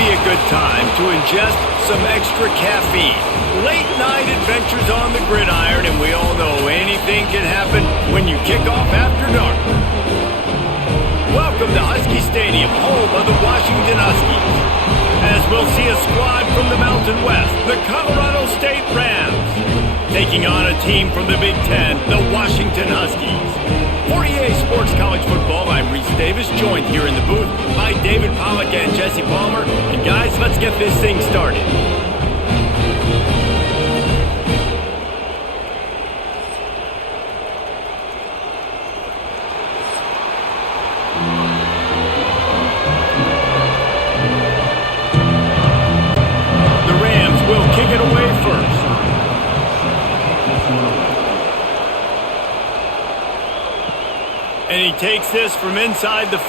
be a good time to ingest some extra caffeine. Late night adventures on the gridiron, and we all know anything can happen when you kick off after dark. Welcome to Husky Stadium, home of the Washington Huskies. As we'll see a squad from the Mountain West, the Colorado State Rams, taking on a team from the Big Ten, the Washington Huskies. For EA Sports College Football, I'm Reese Davis, joined here in the booth by David Pollack and Jesse Palmer. And guys, let's get this thing started. The Rams will kick it away first. And he takes this from inside the 5.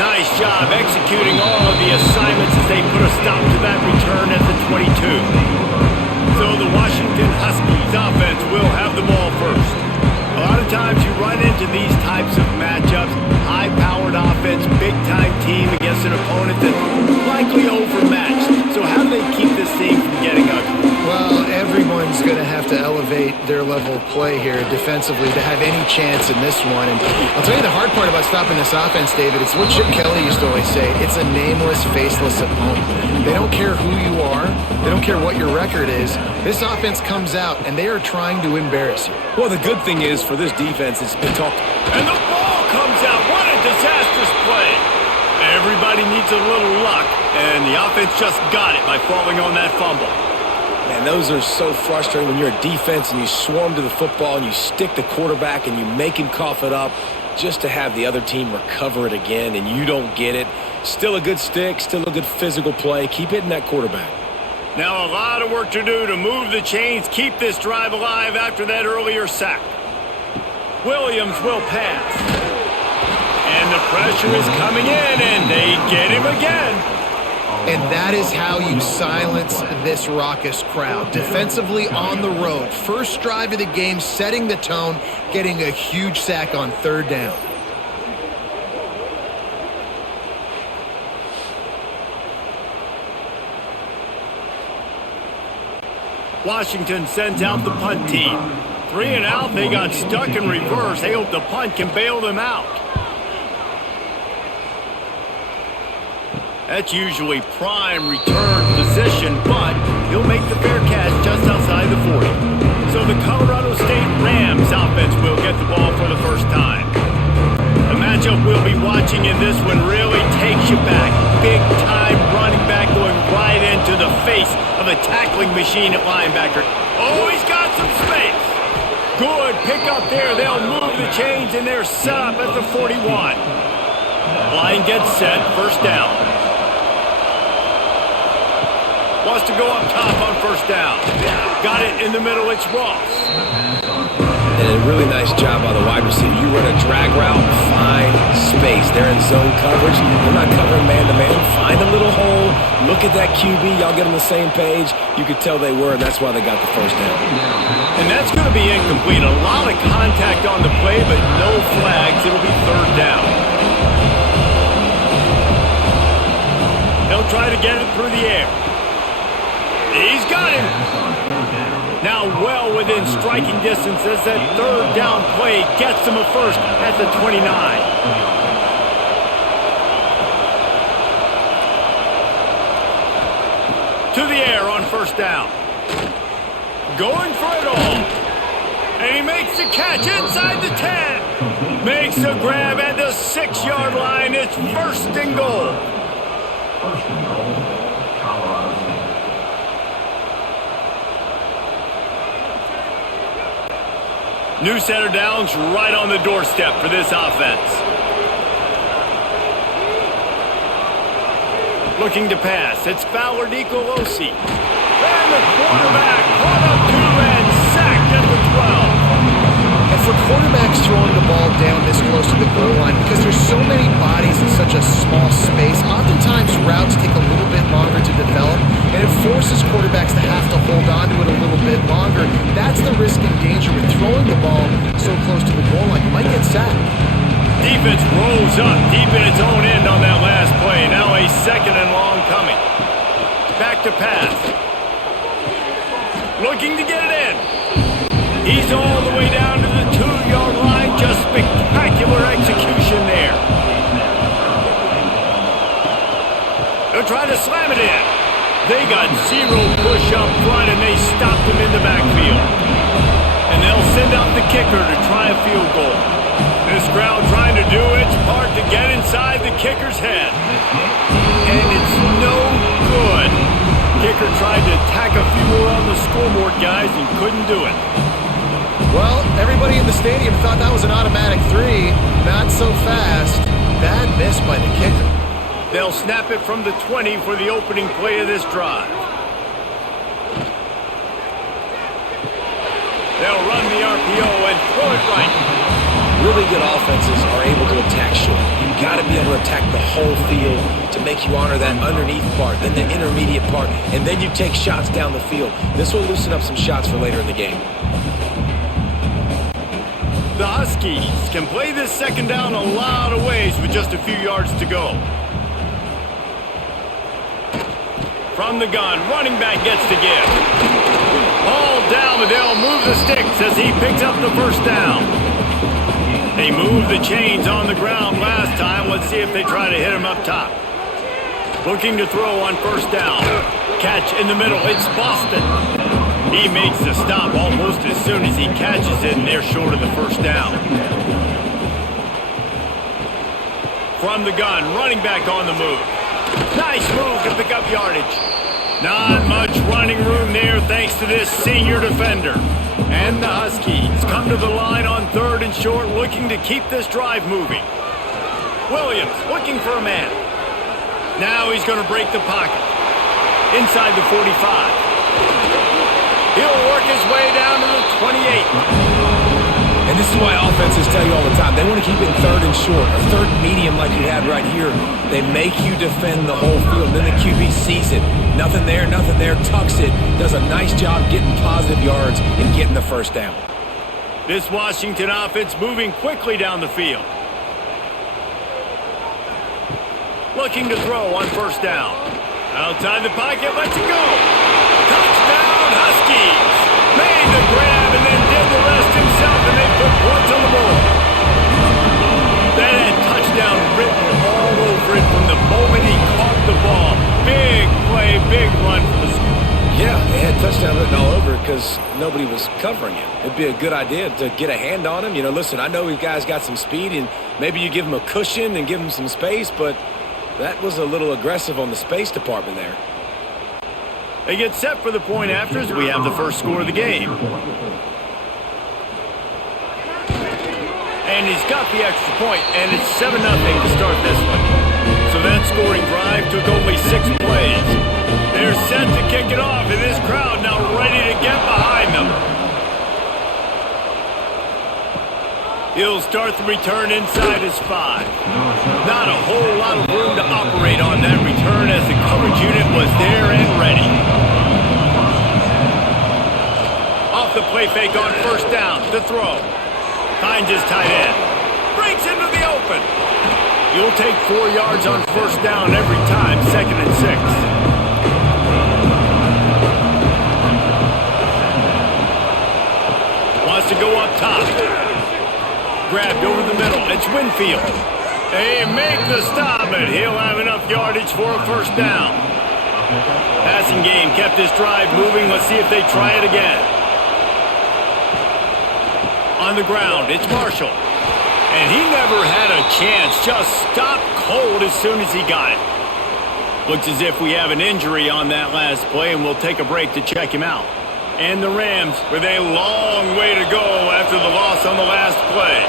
Nice job executing all of the assignments as they put a stop to that return at the 22. So the Washington Huskies offense will have the ball first. A lot of times you run into these types of matchups, high-powered offense, big-time team against an opponent that's likely overmatched. So how do they keep this thing from getting ugly? Well, everyone's going to have to elevate their level of play here defensively to have any chance in this one. And I'll tell you the hard part about stopping this offense, David, it's what Chip Kelly used to always say. It's a nameless, faceless opponent. They don't care who you are. They don't care what your record is. This offense comes out, and they are trying to embarrass you. Well, the good thing is for this defense, it's been talked. And the ball comes out. What a disastrous play. Everybody needs a little luck, and the offense just got it by falling on that fumble. Man, those are so frustrating when you're a defense and you swarm to the football and you stick the quarterback and you make him cough it up just to have the other team recover it again and you don't get it. Still a good stick, still a good physical play. Keep hitting that quarterback. Now a lot of work to do to move the chains, keep this drive alive after that earlier sack. Williams will pass. And the pressure is coming in, and they get him again. And that is how you silence this raucous crowd. Defensively on the road. First drive of the game, setting the tone, getting a huge sack on third down. Washington sends out the punt team. 3 and out, they got stuck in reverse. They hope the punt can bail them out. That's usually prime return position, but he'll make the fair catch just outside the 40. So the Colorado State Rams offense will get the ball for the first time. The matchup we'll be watching in this one really takes you back. Big time running back going right into the face of a tackling machine at linebacker. Oh, he's got some space. Good pick up there. They'll move the chains, and they're set up at the 41. Line gets set, first down. Wants to go up top on first down. Got it in the middle, it's Ross. And a really nice job by the wide receiver. You run a drag route, find space. They're in zone coverage. They're not covering man-to-man. Find a little hole. Look at that QB. Y'all get on the same page. You could tell they were, and that's why they got the first down. And that's going to be incomplete. A lot of contact on the play, but no flags. It'll be third down. They'll try to get it through the air. He's got him. Now well within striking distance as that third down play gets him a first at the 29. To the air on first down. Going for it all. And he makes the catch inside the 10. Makes a grab at the 6-yard line. It's first and goal. New set of downs right on the doorstep for this offense. Looking to pass. It's Fowler Nicolosi. And the quarterback caught up to and sacked at the 12. And for quarterbacks throwing the ball down this close to the goal line, because there's so many bodies in such a small space, oftentimes routes take a little bit longer to develop, and it forces quarterbacks to have to hold on to it a little bit longer. That's the risk and danger with throwing the ball so close to the goal line. You might get sacked. Defense rolls up deep in its own end on that last play. Now a second and long coming. Back to pass. Looking to get it in. He's all the way down to the 2-yard line. Just spectacular execution there. They'll try to slam it in. They got zero push up front, and they stopped him in the backfield. And they'll send out the kicker to try a field goal. This crowd trying to do its part to get inside the kicker's head. And it's no good. Kicker tried to tack a few more on the scoreboard, guys, and couldn't do it. Well, everybody in the stadium thought that was an automatic 3. Not so fast. Bad miss by the kicker. They'll snap it from the 20 for the opening play of this drive. They'll run the RPO and throw it right. Really good offenses are able to attack short. You've got to be able to attack the whole field to make you honor that underneath part, then the intermediate part, and then you take shots down the field. This will loosen up some shots for later in the game. The Huskies can play this second down a lot of ways with just a few yards to go. From the gun, running back gets to give. Ball down, but they'll move the sticks as he picks up the first down. They moved the chains on the ground last time. Let's see if they try to hit him up top. Looking to throw on first down. Catch in the middle. It's Boston. He makes the stop almost as soon as he catches it, and they're short of the first down. From the gun, running back on the move. Nice move to pick up yardage. Not much running room there thanks to this senior defender. And the Huskies come to the line on 3rd and short, looking to keep this drive moving. Williams looking for a man. Now he's going to break the pocket. Inside the 45. He'll work his way down to the 28. And this is why offenses tell you all the time, they want to keep it 3rd and short, or 3rd and medium like you had right here. They make you defend the whole field. Then the QB sees it. Nothing there, tucks it. Does a nice job getting positive yards and getting the first down. This Washington offense moving quickly down the field. Looking to throw on first down. Outside the pocket, lets it go. Touchdown, Huskies! Made the grab and then did the rest himself, and they put points on the board. That had touchdown written all over it from the moment he caught the ball. Big play, big run for the school. Yeah, they had touchdown written all over it because nobody was covering him. It'd be a good idea to get a hand on him. You know, listen, I know these guys got some speed, and maybe you give him a cushion and give him some space, but that was a little aggressive on the space department there. They get set for the point after as we have the first score of the game. And he's got the extra point, and it's 7-0 to start this one. So that scoring drive took only 6 plays. They're set to kick it off, and this crowd now ready to get behind them. He'll start the return inside his 5. Not a whole lot of room to operate on that return as the coverage unit was there and ready. Off the play fake on first down, the throw. Finds his tight end. Breaks into the open. You'll take 4 yards on first down every time, 2nd and 6. Wants to go up top. Grabbed over the middle. It's Winfield. They make the stop, and he'll have enough yardage for a first down. Passing game kept this drive moving. Let's see if they try it again. On the ground, it's Marshall. And he never had a chance. Just stopped cold as soon as he got it. Looks as if we have an injury on that last play, and we'll take a break to check him out. And the Rams with a long way to go after the loss on the last play.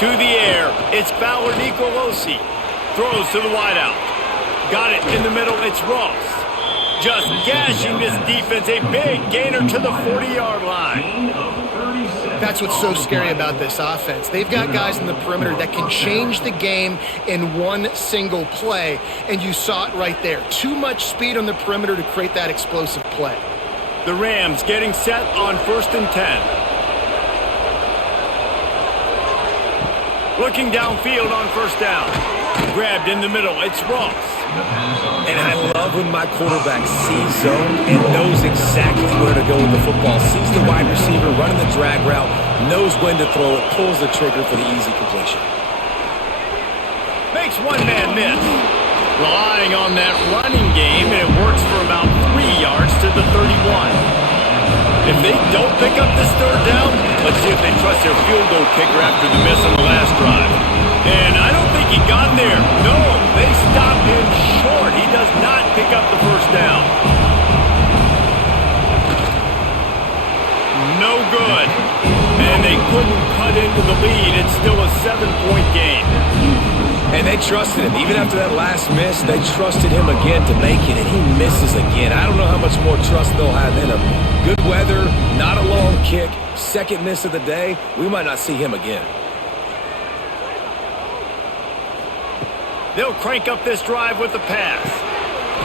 To the air, it's Fowler Nicolosi. Throws to the wideout. Got it in the middle, it's Ross. Just gashing this defense, a big gainer to the 40-yard line. That's what's so scary about this offense. They've got guys in the perimeter that can change the game in one single play, and you saw it right there. Too much speed on the perimeter to create that explosive play. The Rams getting set on 1st and 10. Looking downfield on first down. Grabbed in the middle. It's Ross. And I love when my quarterback sees zone and knows exactly where to go with the football. Sees the wide receiver running the drag route, knows when to throw it, pulls the trigger for the easy completion. Makes one man miss. Relying on that running game, and it works for about 3 yards to the 31. If they don't pick up this third down, let's see if they trust their field goal kicker after the miss on the last drive. And I don't think he got there. No, they stopped him short. He does not pick up the first down. No good. And they couldn't cut into the lead. It's still a 7-point game. And they trusted him. Even after that last miss, they trusted him again to make it, and he misses again. I don't know how much more trust they'll have in him. Good weather, not a long kick, second miss of the day. We might not see him again. They'll crank up this drive with the pass.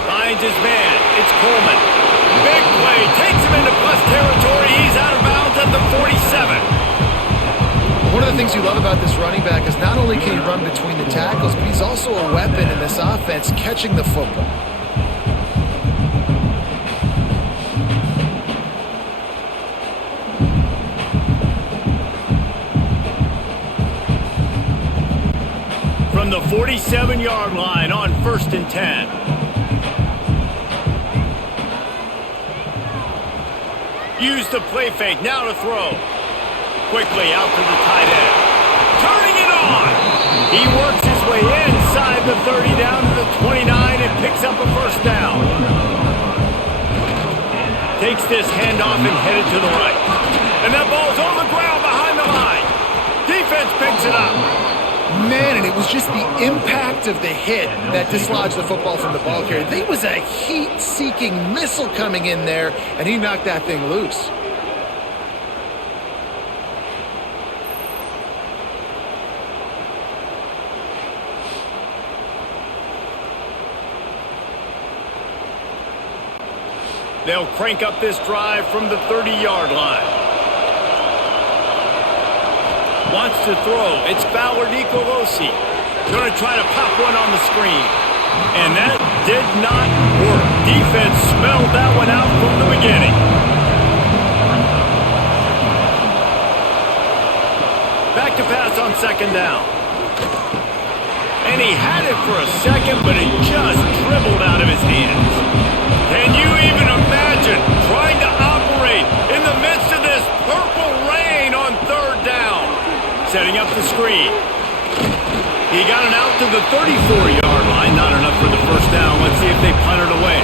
Finds his man. It's Coleman. Big play. Takes him into plus territory. He's out of bounds at the 47. One of the things you love about this running back is not only can he run between the tackles, but he's also a weapon in this offense catching the football. From the 47-yard line on 1st and 10. Use the play fake. Now to throw. Quickly out to the tight end. Turning it on. He works his way inside the 30 down to the 29 and picks up a first down. Takes this handoff and headed to the right. And that ball's on the ground behind the line. Defense picks it up. Man, and it was just the impact of the hit that dislodged the football from the ball carrier. There was a heat-seeking missile coming in there, and he knocked that thing loose. They'll crank up this drive from the 30-yard line. Wants to throw. It's Fowler Nicolosi. Going to try to pop one on the screen. And that did not work. Defense smelled that one out from the beginning. Back to pass on second down. And he had it for a second, but it just dribbled out of his hands. Can you even imagine trying to operate in the midst of this purple rain on third down? Setting up the screen. He got it out to the 34-yard line. Not enough for the first down. Let's see if they punt it away.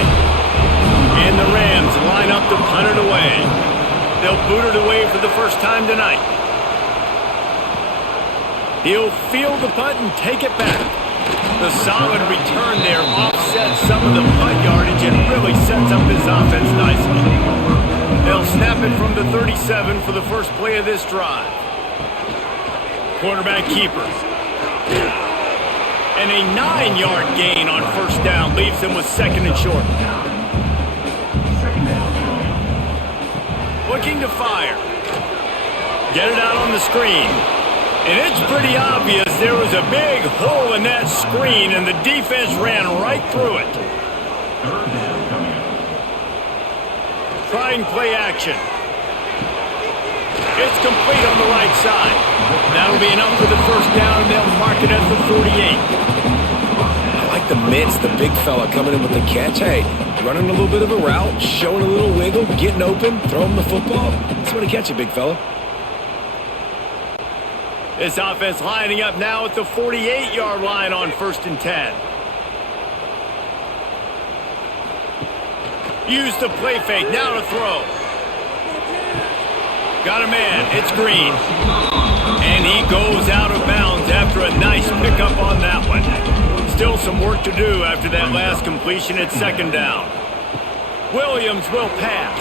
And the Rams line up to punt it away. They'll boot it away for the first time tonight. He'll field the punt and take it back. The solid return there offsets some of the punt yardage and really sets up his offense nicely. They'll snap it from the 37 for the first play of this drive. Quarterback keeper. And a 9-yard gain on first down leaves him with second and short. Looking to fire. Get it out on the screen. And it's pretty obvious there was a big hole in that screen, and the defense ran right through it. Trying play action. It's complete on the right side. That'll be enough for the first down, and they'll mark it at the 48. I like the mitts, the big fella coming in with the catch. Hey, running a little bit of a route, showing a little wiggle, getting open, throwing the football. That's what to catch it, big fella. This offense lining up now at the 48-yard line on 1st and 10. Use the play fake. Now to throw. Got a man. It's Green. And he goes out of bounds after a nice pickup on that one. Still some work to do after that last completion at second down. Williams will pass.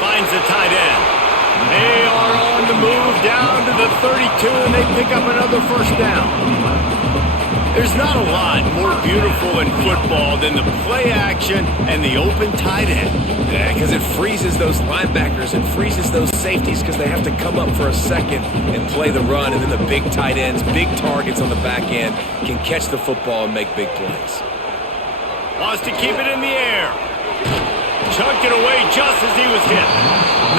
Finds the tight end. They are on the move down to the 32, and they pick up another first down. There's not a lot more beautiful in football than the play action and the open tight end. Heck, because it freezes those linebackers and freezes those safeties because they have to come up for a second and play the run, and then the big tight ends, big targets on the back end can catch the football and make big plays. Wants to keep it in the air. Chucked it away just as he was hit.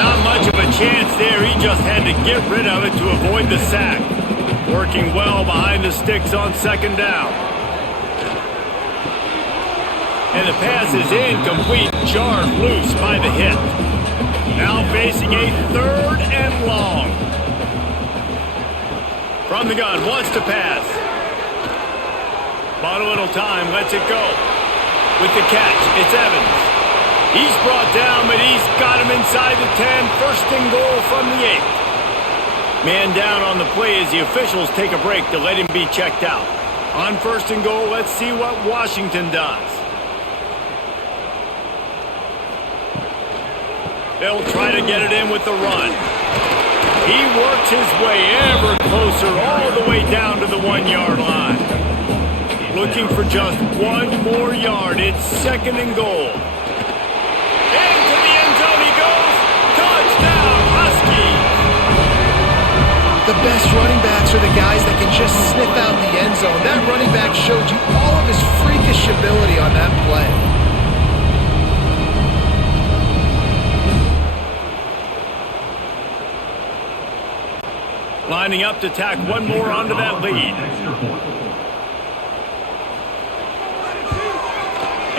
Not much of a chance there. He just had to get rid of it to avoid the sack. Working well behind the sticks on second down. And the pass is incomplete, jarred loose by the hit. Now facing a 3rd and long. From the gun, wants to pass. Bought a little time, lets it go. With the catch, it's Evans. He's brought down, but he's got him inside the 10. 1st and goal from the 8. Man down on the play as the officials take a break to let him be checked out. On 1st and goal, let's see what Washington does. They'll try to get it in with the run. He works his way ever closer all the way down to the 1-yard line. Looking for just 1 more yard. It's 2nd and goal. Into the end zone he goes. Touchdown, Huskies. The best running backs are the guys that can just sniff out the end zone. That running back showed you all of his freakish ability on that play. Lining up to tack 1 more onto that lead.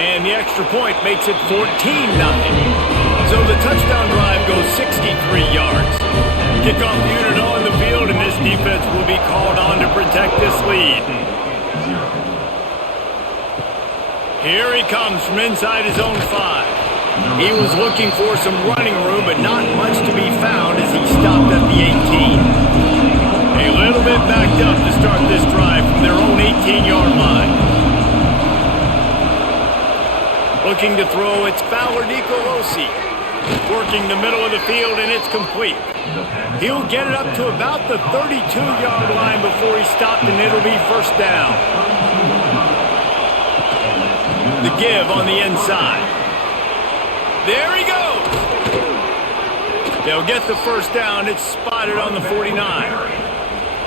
And the extra point makes it 14-0. So the touchdown drive goes 63 yards. Kickoff unit on the field, and this defense will be called on to protect this lead. Here he comes from inside his own 5. He was looking for some running room, but not much to be found as he stopped at the 18. A little bit backed up to start this drive from their own 18-yard line. Looking to throw, it's Fowler Nicolosi. Working the middle of the field, and it's complete. He'll get it up to about the 32-yard line before he stopped, and it'll be 1st down. The give on the inside. There he goes. They'll get the 1st down. It's spotted on the 49.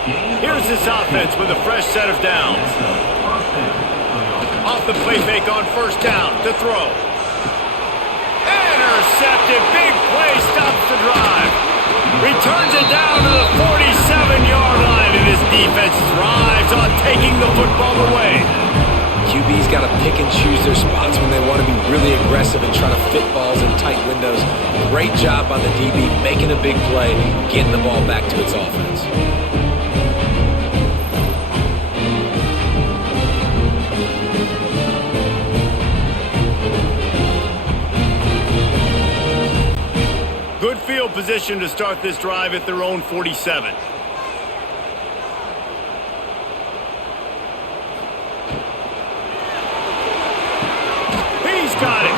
Here's this offense with a fresh set of downs. Off the play fake on 1st down to throw. Intercepted. Big play stops the drive. Returns it down to the 47-yard line, and his defense thrives on taking the football away. QB's got to pick and choose their spots when they want to be really aggressive and try to fit balls in tight windows. Great job by the DB making a big play, getting the ball back to its offense. Good field position to start this drive at their own 47. He's got it.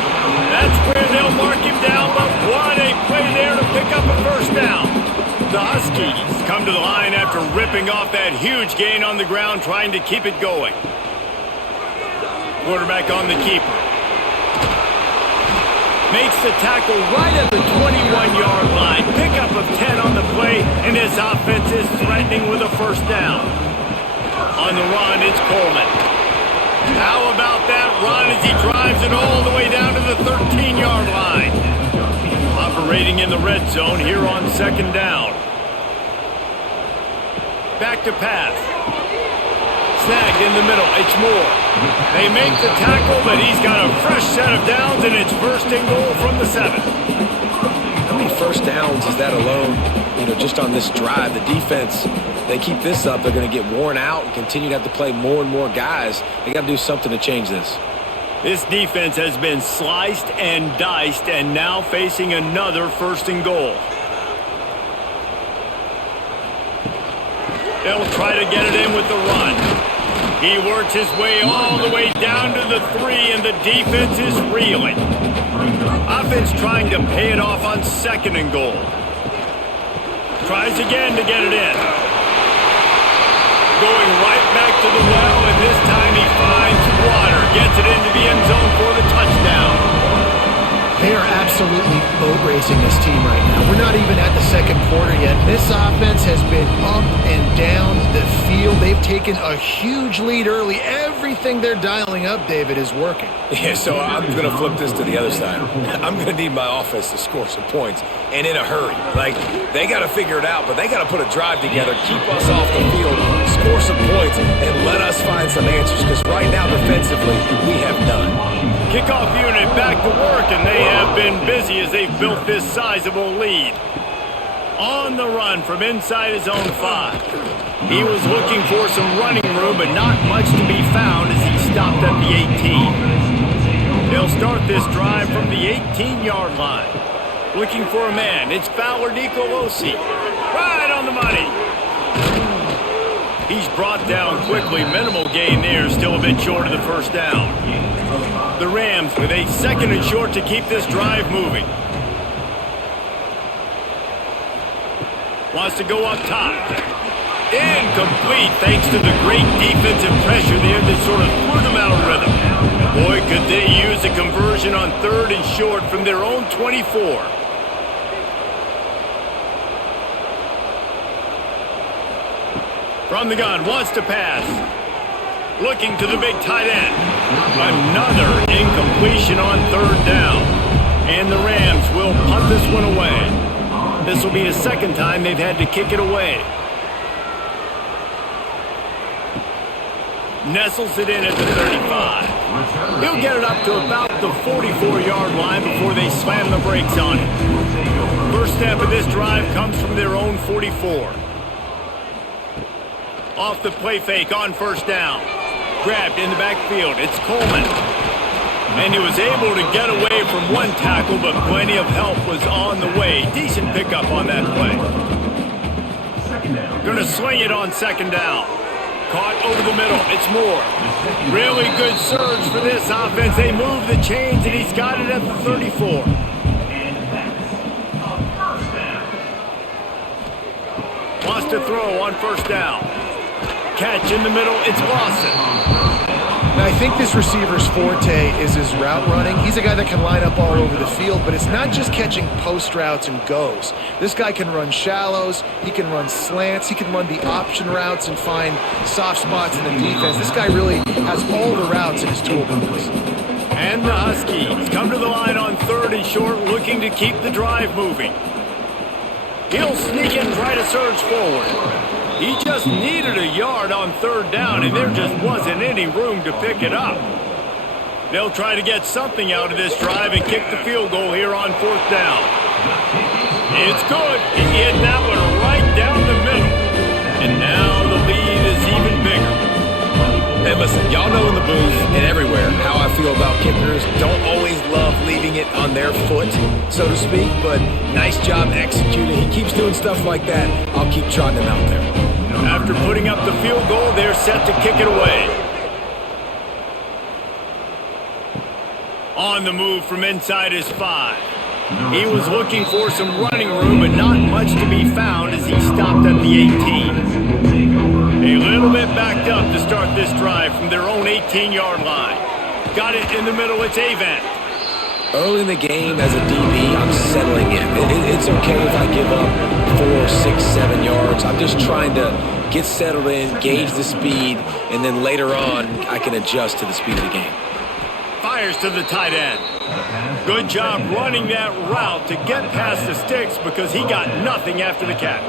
That's where they'll mark him down, but what a play there to pick up a 1st down. The Huskies come to the line after ripping off that huge gain on the ground, trying to keep it going. Quarterback on the keeper. Makes the tackle right at the 21-yard line. Pickup of 10 on the play, and his offense is threatening with a 1st down. On the run, it's Coleman. How about that run as he drives it all the way down to the 13-yard line? Operating in the red zone here on 2nd down. Back to pass. Snagged in the middle, it's Moore. They make the tackle, but he's got a fresh set of downs, and it's 1st and goal from the 7. How many 1st downs is that alone, just on this drive? The defense, they keep this up, they're going to get worn out and continue to have to play more and more guys. They got to do something to change this. This defense has been sliced and diced, and now facing another 1st and goal. They'll try to get it in with the run. He works his way all the way down to the 3, and the defense is reeling. Offense trying to pay it off on 2nd and goal. Tries again to get it in. Going right back to the well, and this time he finds water. Gets it into the end zone for the touchdown. They are absolutely absolutely boat racing this team right now. We're not even at the second quarter yet. This offense has been up and down the field. They've taken a huge lead early. Everything they're dialing up, David, is working. Yeah, so I'm going to flip this to the other side. I'm going to need my offense to score some points, and in a hurry. Like, they got to figure it out, but they got to put a drive together, keep us off the field, score some points, and let us find some answers, because right now, defensively, we have none. Kickoff unit back to work, and they have been busy as they've built this sizable lead. On the run from inside his own 5. He was looking for some running room, but not much to be found as he stopped at the 18. They'll start this drive from the 18-yard line. Looking for a man. It's Fowler Nicolosi. Right on the money. He's brought down quickly. Minimal gain there. Still a bit short of the first down. The Rams with a 2nd and short to keep this drive moving. Wants to go up top. Incomplete thanks to the great defensive pressure there that sort of threw them out of rhythm. Boy, could they use a conversion on 3rd and short from their own 24. From the gun, wants to pass. Looking to the big tight end. Another incompletion on 3rd down. And the Rams will punt this one away. This will be the 2nd time they've had to kick it away. Nestles it in at the 35. He'll get it up to about the 44-yard line before they slam the brakes on it. First step of this drive comes from their own 44. Off the play fake on 1st down. Grabbed in the backfield. It's Coleman. And he was able to get away from one tackle, but plenty of help was on the way. Decent pickup on that play. Going to swing it on 2nd down. Caught over the middle. It's Moore. Really good surge for this offense. They move the chains, and he's got it at the 34. Wants to throw on 1st down. Catch in the middle. It's Lawson. Now, I think this receiver's forte is his route running. He's a guy that can line up all over the field, but it's not just catching post routes and goes. This guy can run shallows, he can run slants, he can run the option routes and find soft spots in the defense. This guy really has all the routes in his toolbox. And the Huskies come to the line on 3rd and short, looking to keep the drive moving. He'll sneak and try to surge forward. He just needed a yard on 3rd down, and there just wasn't any room to pick it up. They'll try to get something out of this drive and kick the field goal here on 4th down. It's good. He hit that one right down the middle. And now the lead is even bigger. Hey, listen, y'all know in the booth and everywhere how I feel about kickers. Don't always love leaving it on their foot, so to speak, but nice job executing. He keeps doing stuff like that. I'll keep trotting him out there. After putting up the field goal, they're set to kick it away. On the move from inside his 5. He was looking for some running room, but not much to be found as he stopped at the 18. A little bit backed up to start this drive from their own 18-yard line. Got it in the middle, it's Avant. Early in the game as a DB, I'm settling in. It's okay if I give up 4, 6, 7 yards. I'm just trying to get settled in, gauge the speed, and then later on, I can adjust to the speed of the game. Fires to the tight end. Good job running that route to get past the sticks because he got nothing after the catch.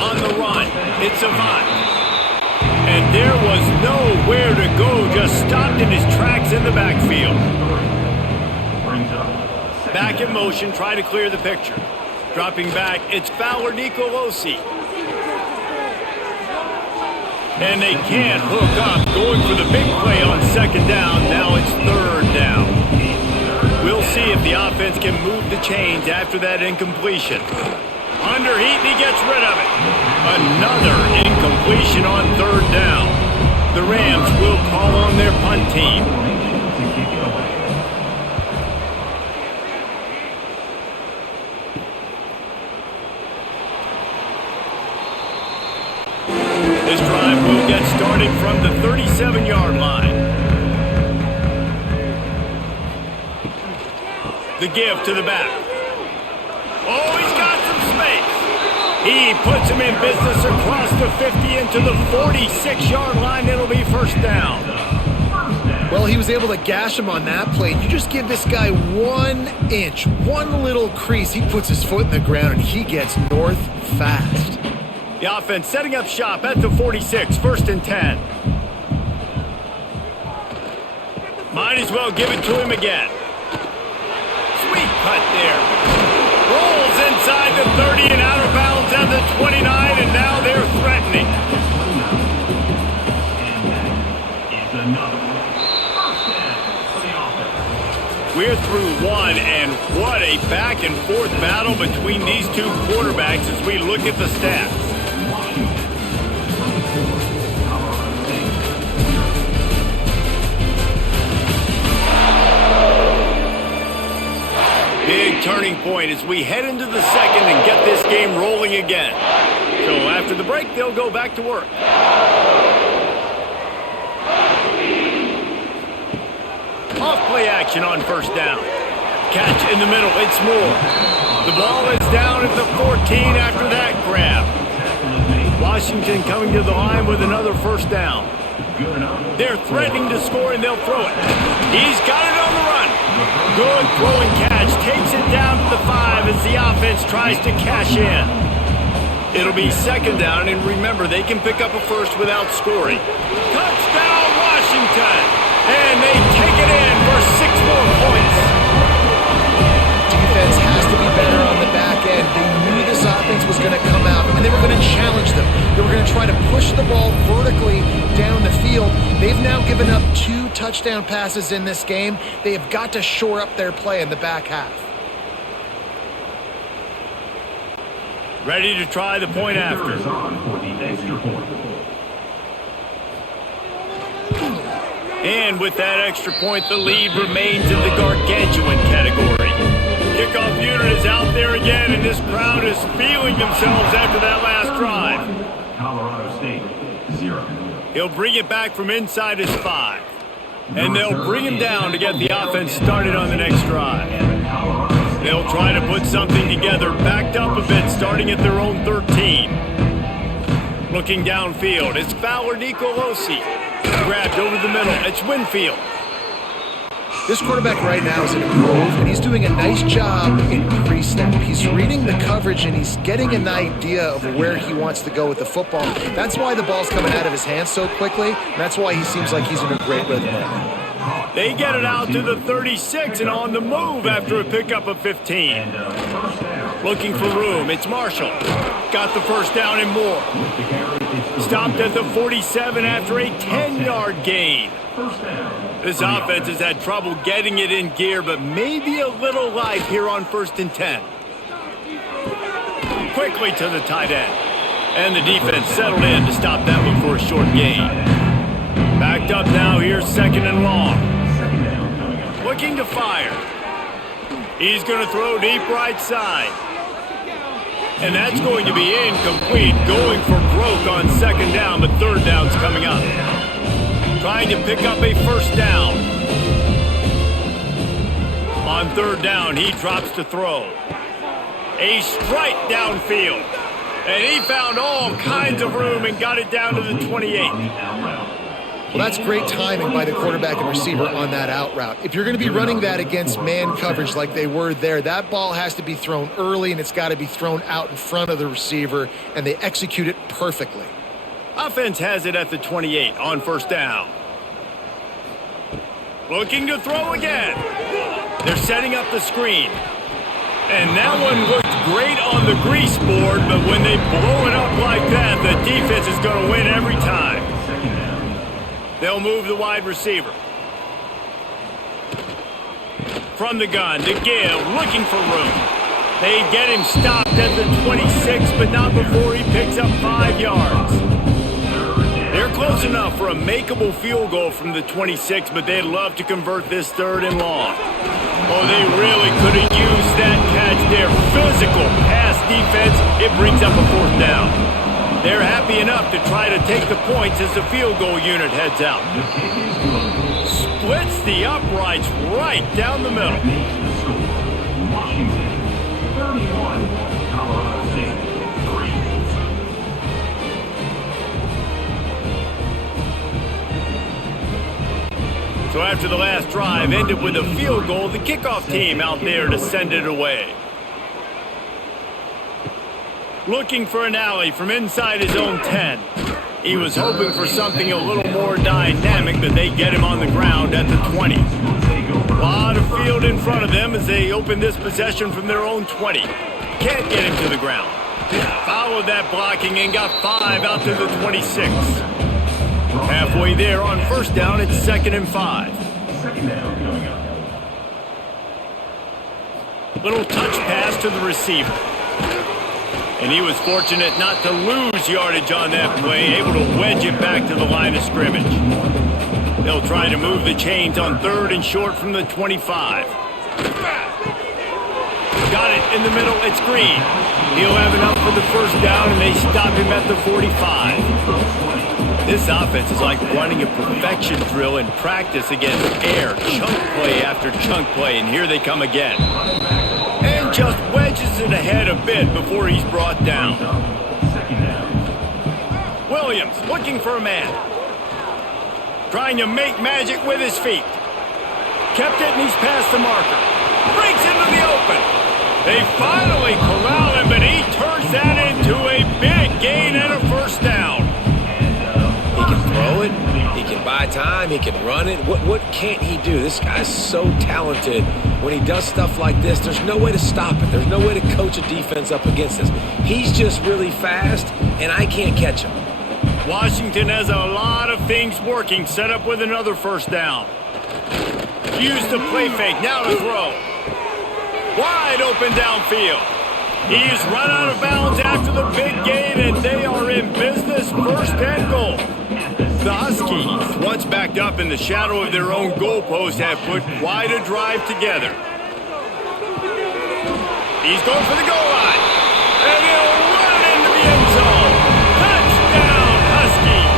On the run, it's Avant. And there was nowhere to go, just stopped in his tracks in the backfield. Back in motion, try to clear the picture. Dropping back, it's Fowler Nicolosi. And they can't hook up, going for the big play on 2nd down. Now it's 3rd down. We'll see if the offense can move the chains after that incompletion. Under heat, and he gets rid of it. Another incompletion on 3rd down. The Rams will call on their punt team. This drive will get started from the 37-yard line. The give to the back. Oh, he's got some space. He puts him in business across the 50 into the 46-yard line. It'll be first down. Well, he was able to gash him on that play. You just give this guy 1 inch, one little crease. He puts his foot in the ground, and he gets north fast. The offense setting up shop at the 46, first and 10. Might as well give it to him again. Sweet cut there. Rolls inside the 30 and out of bounds at the 29, and now they're threatening. We're through one, and what a back-and-forth battle between these two quarterbacks as we look at the stats. Big turning point as we head into the second and get this game rolling again. So after the break, they'll go back to work. Off-play action on first down. Catch in the middle, it's Moore. The ball is down at the 14 after that grab. Washington coming to the line with another first down. They're threatening to score, and they'll throw it. He's got it on the run. Good throwing catch. Takes it down to the 5 as the offense tries to cash in. It'll be second down, and remember, they can pick up a first without scoring. Touchdown, Washington! And they take it in for 6 more points. Defense has to be better on the back end. They knew this offense was going to come out, and they were going to challenge them. They were going to try to push the ball vertically down the field. They've now given up 2 touchdown passes in this game. They have got to shore up their play in the back half. Ready to try the point after. And with that extra point, the lead remains in the gargantuan category. Kickoff unit is out there again, and this crowd is feeling themselves after that last drive. Colorado State, 0. He'll bring it back from inside his 5. And they'll bring him down to get the offense started on the next drive. They'll try to put something together, backed up a bit, starting at their own 13. Looking downfield, it's Fowler Nicolosi. Grabbed over the middle, it's Winfield. This quarterback right now is in a groove, and he's doing a nice job in pre-snap. He's reading the coverage, and he's getting an idea of where he wants to go with the football. That's why the ball's coming out of his hands so quickly, and that's why he seems like he's in a great rhythm right now. They get it out to the 36 and on the move after a pickup of 15. Looking for room, it's Marshall. Got the first down and more. Stopped at the 47 after a 10-yard gain. This offense has had trouble getting it in gear, but maybe a little life here on first and 10. Quickly to the tight end. And the defense settled in to stop that one for a short gain. Backed up now, here's second and long. Looking to fire. He's going to throw deep right side. And that's going to be incomplete. Going for broke on second down, but third down's coming up. Trying to pick up a first down. On third down, he drops to throw. A strike downfield. And he found all kinds of room and got it down to the 28. Well, that's great timing by the quarterback and receiver on that out route. If you're going to be running that against man coverage like they were there, that ball has to be thrown early, and it's got to be thrown out in front of the receiver, and they execute it perfectly. Offense has it at the 28 on first down. Looking to throw again. They're setting up the screen. And that one looked great on the grease board, but when they blow it up like that, the defense is going to win every time. They'll move the wide receiver. From the gun to give, looking for room. They get him stopped at the 26, but not before he picks up 5 yards. They're close enough for a makeable field goal from the 26, but they'd love to convert this third and long. Oh, they really could have used that catch there. Physical pass defense, it brings up a fourth down. They're happy enough to try to take the points as the field goal unit heads out. Splits the uprights right down the middle. after the last drive ended with a field goal, the kickoff team out there to send it away. Looking for an alley from inside his own 10. He was hoping for something a little more dynamic, but they get him on the ground at the 20. A lot of field in front of them as they open this possession from their own 20. Can't get him to the ground. Followed that blocking and got 5 out to the 26. Halfway there on first down, it's 2nd and 5. Second down coming up. Little touch pass to the receiver. And he was fortunate not to lose yardage on that play, able to wedge it back to the line of scrimmage. They'll try to move the chains on 3rd and short from the 25. Got it in the middle, it's Green. He'll have enough for the first down, and they stop him at the 45. This offense is like running a perfection drill in practice against air, chunk play after chunk play, and here they come again. And just wedges it ahead a bit before he's brought down. Williams looking for a man. Trying to make magic with his feet. Kept it and he's past the marker. Breaks into the open. They finally corral him, but he turns that into a big gain and a first down. He can throw it. He can buy time. He can run it. What can't he do? This guy's so talented. When he does stuff like this, there's no way to stop it. There's no way to coach a defense up against this. He's just really fast, and I can't catch him. Washington has a lot of things working. Set up with another first down. Use the play fake. Now to throw. Wide open downfield. He's run out of bounds after the big gain, and they are in business. 1st and goal. The Huskies, once backed up in the shadow of their own goalpost, have put quite a drive together. He's going for the goal line. And he'll run it into the end zone. Touchdown, Huskies.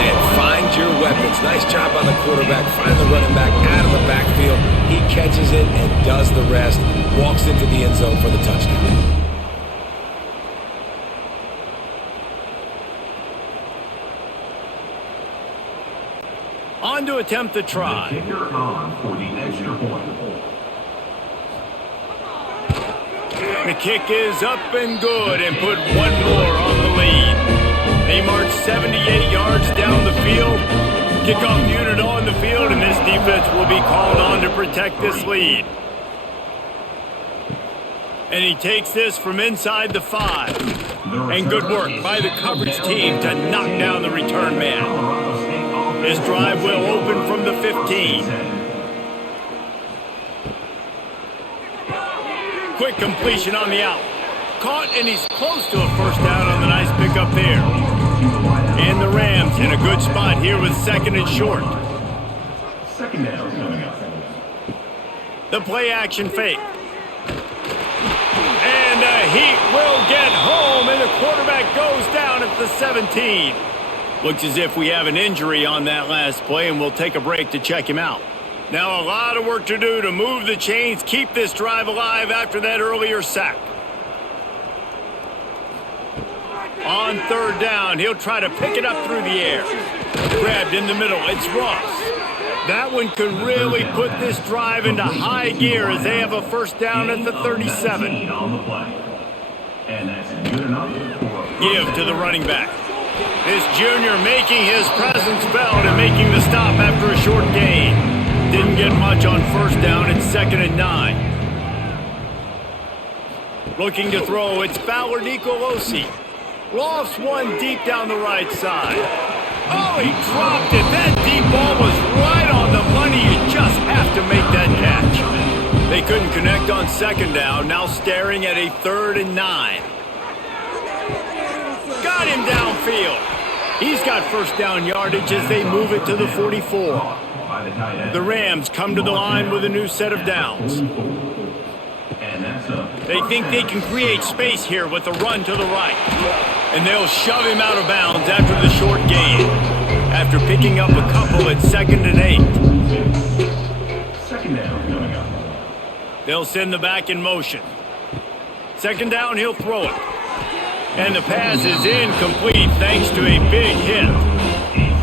Man, find your weapons. Nice job by the quarterback. Find the running back out of the backfield. He catches it and does the rest. Walks into the end zone for the touchdown. On to attempt the try. The kicker on for the extra point. The kick is up and good and put one more on the lead. They march 78 yards down the field. Kickoff unit on the field, and this defense will be called on to protect this lead. And he takes this from inside the 5. And good work by the coverage team to knock down the return man. This drive will open from the 15. Quick completion on the out. Caught, and he's close to a first down on the nice pickup there. And the Rams in a good spot here with 2nd and short. Second down coming up. The play action fake. And Heat will get home, and the quarterback goes down at the 17. Looks as if we have an injury on that last play, and we'll take a break to check him out. Now a lot of work to do to move the chains, keep this drive alive after that earlier sack. On 3rd down, he'll try to pick it up through the air. Grabbed in the middle, it's Ross. That one could really put this drive into high gear as they have a first down at the 37. On the play. And that's good enough for Give to the running back. This junior making his presence felt and making the stop after a short gain. Didn't get much on first down. It's 2nd and 9. Looking to throw, it's Fowler Nicolosi. Lofts one deep down the right side. Oh, he dropped it. That deep ball was right on the money. You just have to make that catch. They couldn't connect on 2nd down. Now staring at a 3rd and 9. Got him downfield. He's got first down yardage as they move it to the 44. The Rams come to the line with a new set of downs. They think they can create space here with a run to the right. And they'll shove him out of bounds after the short gain. After picking up a couple at 2nd and 8. second down coming up. They'll send the back in motion. 2nd down, he'll throw it. And the pass is incomplete thanks to a big hit.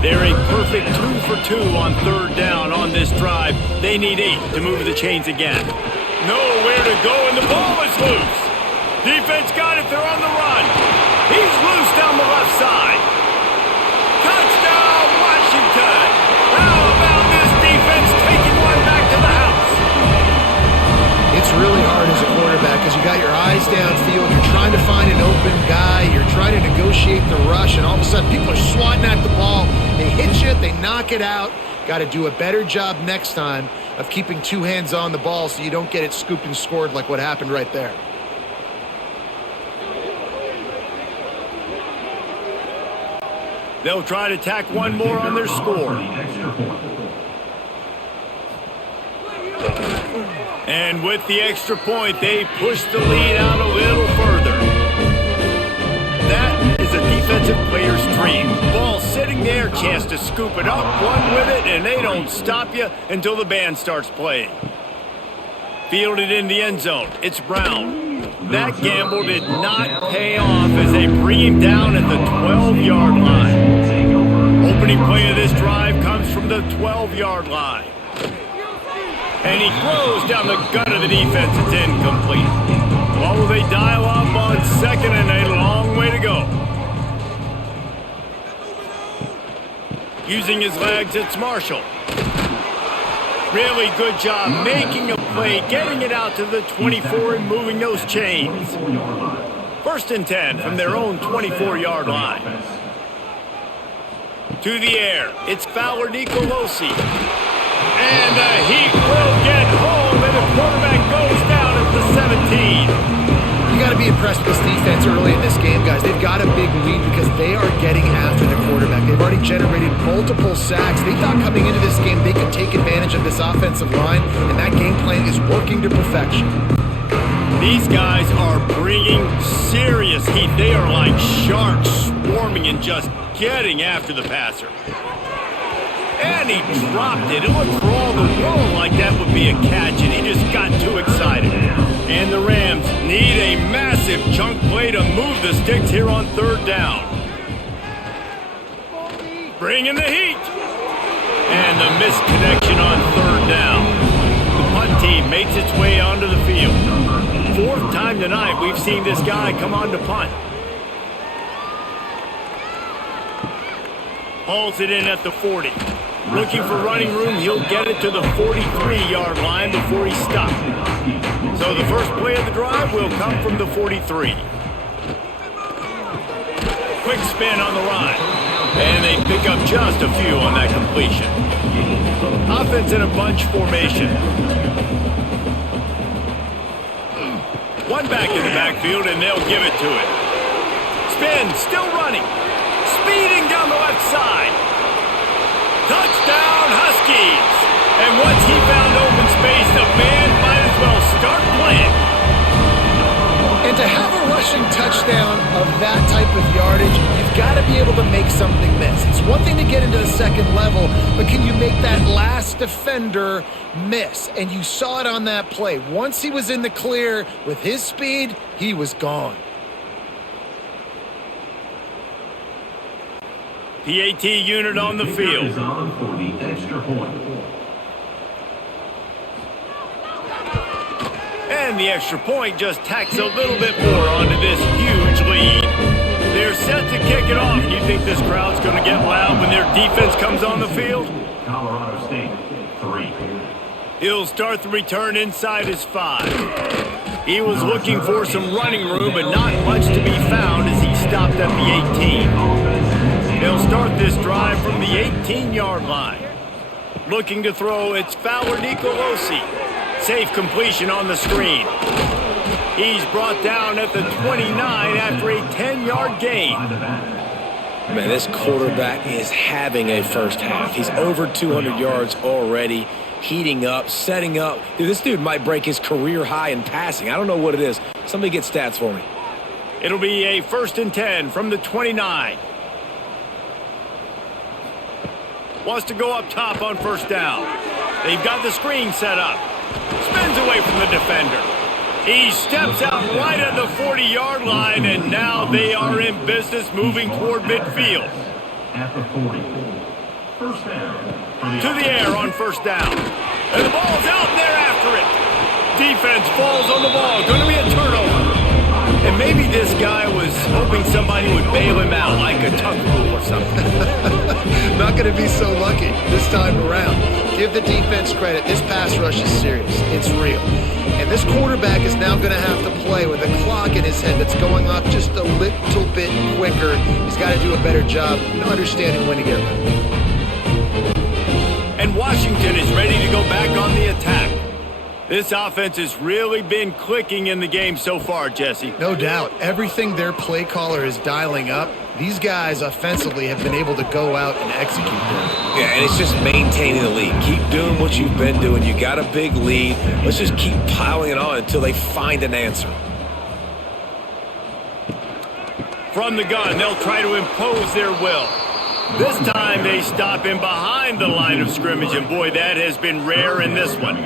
They're a perfect 2 for 2 on third down on this drive. They need 8 to move the chains again. Nowhere to go, and the ball is loose. Defense got it. They're on the run. He's loose down the left side. Touchdown, Washington. How about this defense taking one back to the house? It's really hard as a quarterback because you got your eyes downfield. You're trying to find an open guy. You're trying to negotiate the rush, and all of a sudden people are swatting at the ball. They hit you. They knock it out. Got to do a better job next time of keeping 2 hands on the ball so you don't get it scooped and scored like what happened right there. They'll try to tack one more on their score. And with the extra point, they push the lead out a little further. That is a defensive player's dream. Ball sitting there, chance to scoop it up, run with it, and they don't stop you until the band starts playing. Fielded in the end zone. It's Brown. That gamble did not pay off as they bring him down at the 12-yard line. Opening play of this drive comes from the 12-yard line. And he throws down the gut of the defense. It's incomplete. What will they dial up on second and a long way to go? Using his legs, it's Marshall. Really good job making a play, getting it out to the 24 and moving those chains. 1st and 10 from their own 24-yard line. To the air, it's Fowler Nicolosi. And he will get home, and the quarterback goes down at the 17. You got to be impressed with this defense early in this game, guys. They've got a big lead because they are getting after the quarterback. They've already generated multiple sacks. They thought coming into this game they could take advantage of this offensive line, and that game plan is working to perfection. These guys are bringing serious heat. They are like sharks swarming and just getting after the passer. And he dropped it. It looked for all the world like that would be a catch, and he just got too excited. And the Rams need a massive chunk play to move the sticks here on third down. Bringing the heat. And the missed connection on third down. The punt team makes its way onto the field. 4th time tonight we've seen this guy come on to punt. Hauls it in at the 40. Looking for running room, he'll get it to the 43-yard line before he stops. So the first play of the drive will come from the 43. Quick spin on the run. And they pick up just a few on that completion. Offense in a bunch formation. One back in the backfield, and they'll give it to it. Spin, still running. Speeding down the left side. Touchdown, Huskies! And once he found open space, the band might as well start playing. And to have a rushing touchdown of that type of yardage, you've got to be able to make something miss. It's one thing to get into the second level, but can you make that last defender miss? And you saw it on that play. Once he was in the clear with his speed, he was gone. PAT unit on the field. For the extra point. And the extra point just tacks a little bit more onto this huge lead. They're set to kick it off. You think this crowd's going to get loud when their defense comes on the field? Colorado State, 3. He'll start the return inside his 5. He was looking for some running room, but not much to be found as he stopped at the 18. They'll start this drive from the 18-yard line. Looking to throw, it's Fowler Nicolosi. Safe completion on the screen. He's brought down at the 29 after a 10-yard gain. Man, this quarterback is having a first half. He's over 200 yards already, heating up, setting up. Dude, this dude might break his career high in passing. I don't know what it is. Somebody get stats for me. It'll be a 1st and 10 from the 29. Wants to go up top on first down. They've got the screen set up. Spins away from the defender. He steps out right at the 40-yard line, and now they are in business moving toward midfield. At the 40. First down. To the air on first down. And the ball's out, and they're after it. Defense falls on the ball. Going to be a turnover. And maybe this guy was hoping somebody would bail him out, like a tuck rule or something. Not going to be so lucky this time around. Give the defense credit. This pass rush is serious. It's real. And this quarterback is now going to have to play with a clock in his head that's going off just a little bit quicker. He's got to do a better job understanding when to get ready. And Washington is ready to go back on the attack. This offense has really been clicking in the game so far, Jesse. No doubt. Everything their play caller is dialing up, these guys offensively have been able to go out and execute them. Yeah, and it's just maintaining the lead. Keep doing what you've been doing. You got a big lead. Let's just keep piling it on until they find an answer. From the gun, they'll try to impose their will. This time they stop him behind the line of scrimmage, and boy, that has been rare in this one.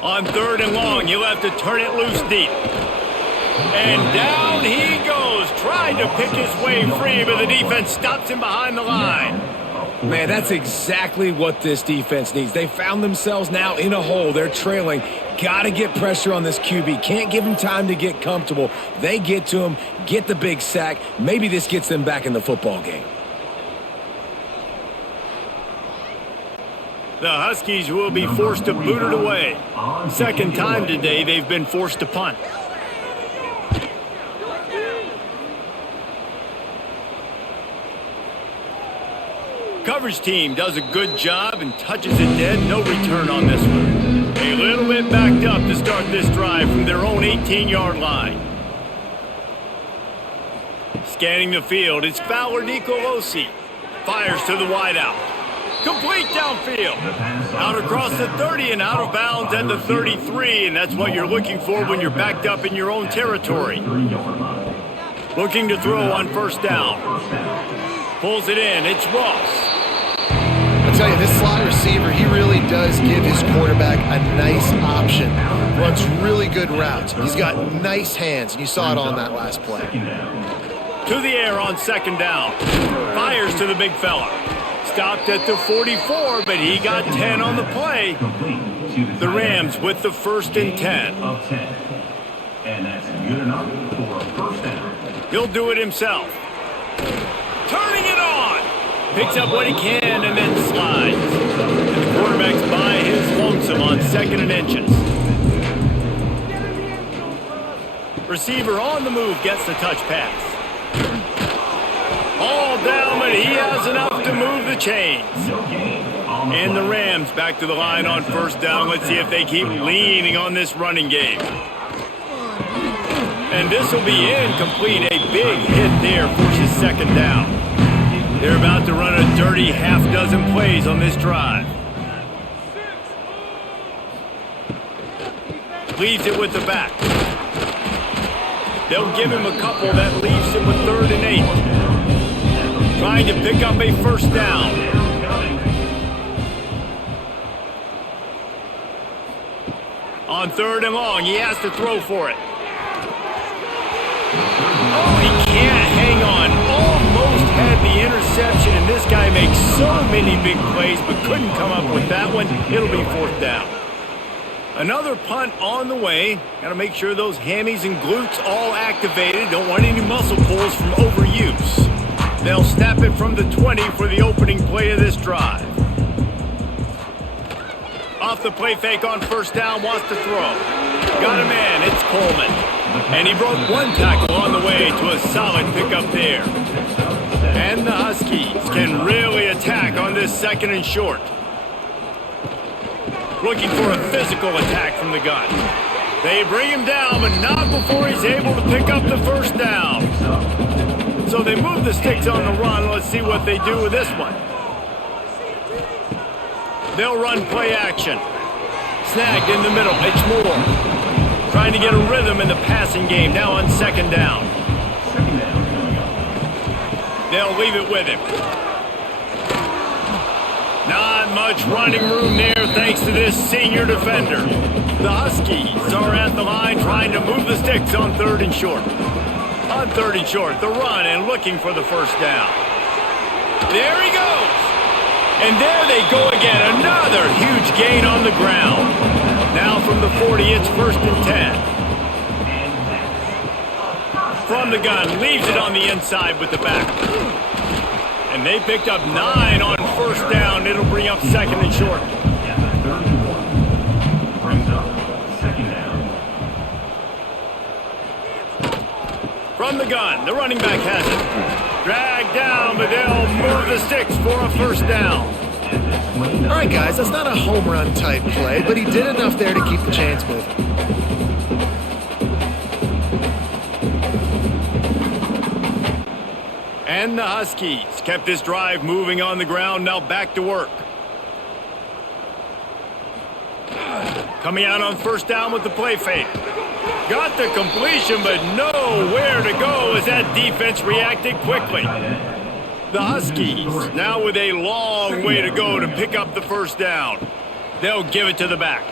On third and long, you'll have to turn it loose deep. And down he goes, trying to pick his way free, but the defense stops him behind the line. Man, that's exactly what this defense needs. They found themselves now in a hole. They're trailing. Got to get pressure on this QB. Can't give him time to get comfortable. They get to him, get the big sack. Maybe this gets them back in the football game. The Huskies will be forced to boot it away. Second time today they've been forced to punt. Coverage team does a good job and touches it dead. No return on this one. A little bit backed up to start this drive from their own 18-yard line. Scanning the field, it's Fowler Nicolosi. Fires to the wideout. Complete downfield. Out across the 30 and out of bounds at the 33, and that's what you're looking for when you're backed up in your own territory. Looking to throw on first down. Pulls it in. It's Ross. I'll tell you, this slot receiver, he really does give his quarterback a nice option. Runs really good routes. He's got nice hands, and you saw it on that last play. To the air on second down. Fires to the big fella. Stopped at the 44, but he got 10 on the play. The Rams with the first and 10. And that's good enough for a first down. He'll do it himself. Turning it on. Picks up what he can and then slides. And the quarterback's by his lonesome on second and inches. Receiver on the move gets the touch pass. All down, but he has enough to move the chains. And the Rams back to the line on first down. Let's see if they keep leaning on this running game. And this will be incomplete. A big hit there forces second down. They're about to run a dirty half-dozen plays on this drive. Leaves it with the back. They'll give him a couple that leaves him with 3rd and 8. Trying to pick up a first down. On 3rd and long, he has to throw for it. Oh, he can't hang on. Almost had the interception, and this guy makes so many big plays, but couldn't come up with that one. It'll be 4th down. Another punt on the way. Got to make sure those hammies and glutes all activated. Don't want any muscle pulls from overuse. They'll snap it from the 20 for the opening play of this drive. Off the play fake on first down, wants to throw. Got a man, it's Coleman. And he broke one tackle on the way to a solid pickup there. And the Huskies can really attack on this 2nd and short. Looking for a physical attack from the gun. They bring him down, but not before he's able to pick up the first down. So they move the sticks on the run. Let's see what they do with this one. They'll run play action. Snagged in the middle. It's Moore. Trying to get a rhythm in the passing game. Now on 2nd down. They'll leave it with him. Not much running room there thanks to this senior defender. The Huskies are at the line trying to move the sticks on 3rd and short. On 3rd and short, the run and looking for the first down. There he goes. And there they go again. Another huge gain on the ground. Now from the 40, it's 1st and 10. From the gun, leaves it on the inside with the back. And they picked up 9 on 1st down. It'll bring up 2nd and short. Brings up 2nd down. From the gun, the running back has it. Dragged down, but they'll move the sticks for a 1st down. All right, guys, that's not a home run type play, but he did enough there to keep the chains moving. And the Huskies kept this drive moving on the ground, now back to work. Coming out on 1st down with the play fake. Got the completion, but nowhere to go as that defense reacted quickly. The Huskies now with a long way to go to pick up the 1st down. They'll give it to the back.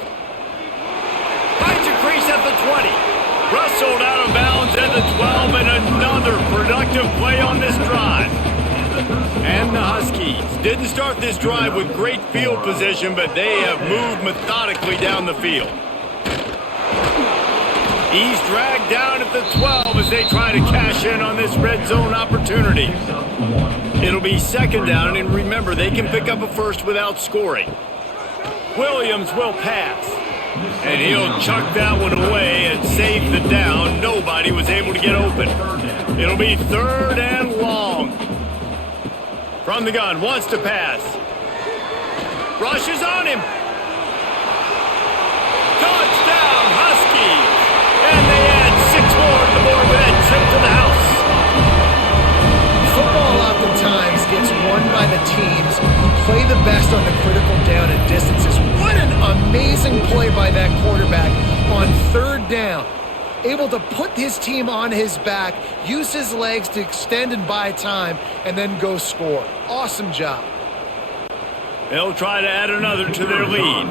Finds a crease at the 20. Rustled out of bounds at the 12, and another productive play on this drive. And the Huskies didn't start this drive with great field position, but they have moved methodically down the field. He's dragged down at the 12 as they try to cash in on this red zone opportunity. It'll be 2nd down, and remember, they can pick up a 1st without scoring. Williams will pass. And he'll chuck that one away and save the down. Nobody was able to get open. It'll be 3rd and long. From the gun, wants to pass. Rushes on him. Touchdown, Huskies. And they add 6 more to the board with that trip to the house. Football oftentimes gets won by the teams who play the best on the critical down and distances. What an amazing play by that quarterback on 3rd down. Able to put his team on his back, use his legs to extend and buy time, and then go score. Awesome job. They'll try to add another to their lead.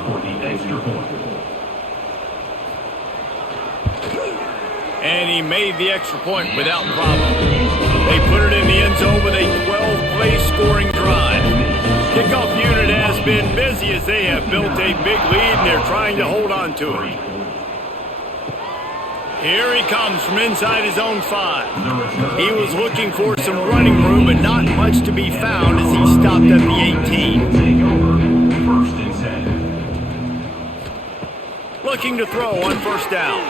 And he made the extra point without problem. They put it in the end zone with a 12-play scoring drive. Kickoff unit has been busy as they have built a big lead, and they're trying to hold on to it. Here he comes from inside his own 5. He was looking for some running room, but not much to be found as he stopped at the 18. Looking to throw on 1st down.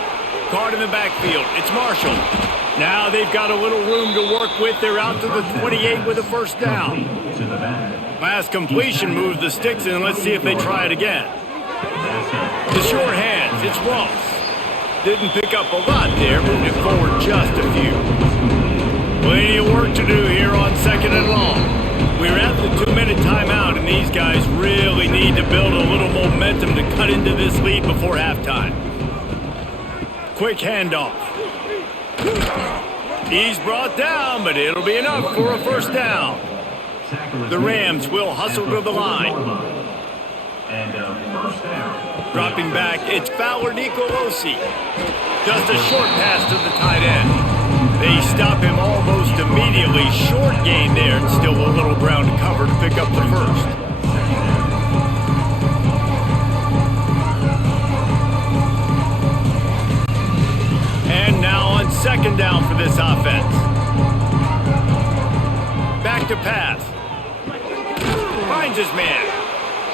Card in the backfield. It's Marshall. Now they've got a little room to work with. They're out to the 28 with a 1st down. Last completion moves the sticks, and let's see if they try it again. The short hands. It's Ross. Didn't pick up a lot there, moved it forward just a few. Plenty of work to do here on 2nd and long. We're at the 2-minute timeout, and these guys really need to build a little momentum to cut into this lead before halftime. Quick handoff. He's brought down, but it'll be enough for a 1st down. The Rams will hustle to the line. And 1st down. Dropping back, it's Fowler Nicolosi. Just a short pass to the tight end. They stop him almost immediately. Short gain there, and still a little ground to cover to pick up the 1st. And now on 2nd down for this offense. Back to pass. Finds his man.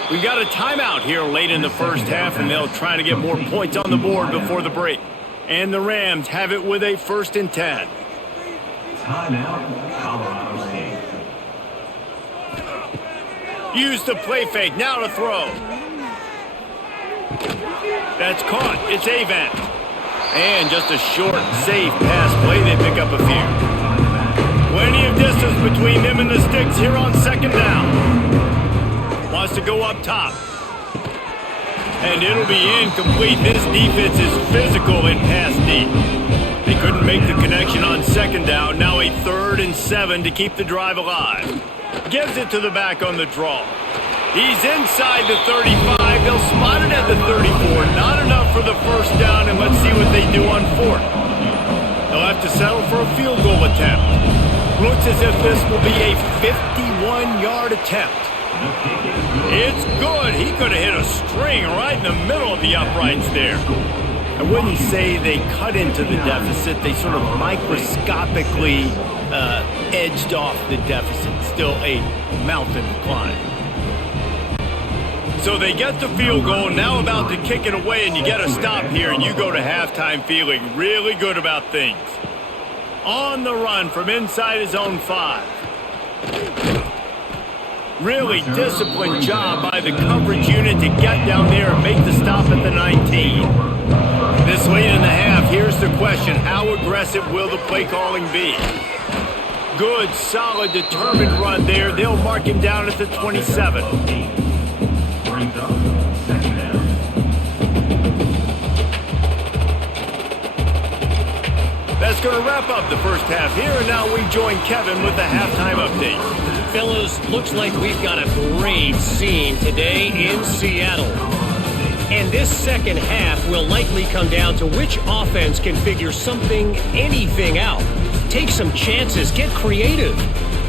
We've got a timeout here late in the 1st half, and they'll try to get more points on the board before the break. And the Rams have it with a 1st and 10. Timeout, Colorado State. Use the play fake, now to throw. That's caught, it's Avant. And just a short, safe pass play, they pick up a few. Plenty of distance between them and the sticks here on 2nd down. Wants to go up top. And it'll be incomplete. This defense is physical and pass deep. They couldn't make the connection on 2nd down. Now a 3rd and 7 to keep the drive alive. Gives it to the back on the draw. He's inside the 35. They'll spot it at the 34. Not enough for the 1st down, and let's see what they do on 4th. They'll have to settle for a field goal attempt. Looks as if this will be a 51-yard attempt. It's good. He could have hit a string right in the middle of the uprights there. I wouldn't say they cut into the deficit. They sort of microscopically edged off the deficit. Still a mountain to climb. So they get the field goal, now about to kick it away, and you get a stop here, and you go to halftime feeling really good about things. On the run from inside his own 5. Really disciplined job by the coverage unit to get down there and make the stop at the 19. This late in the half, here's the question. How aggressive will the play calling be? Good, solid, determined run there. They'll mark him down at the 27. That's going to wrap up the first half here, and now we join Kevin with the halftime update. Fellas, looks like we've got a great scene today in Seattle. And this second half will likely come down to which offense can figure anything out. Take some chances, get creative.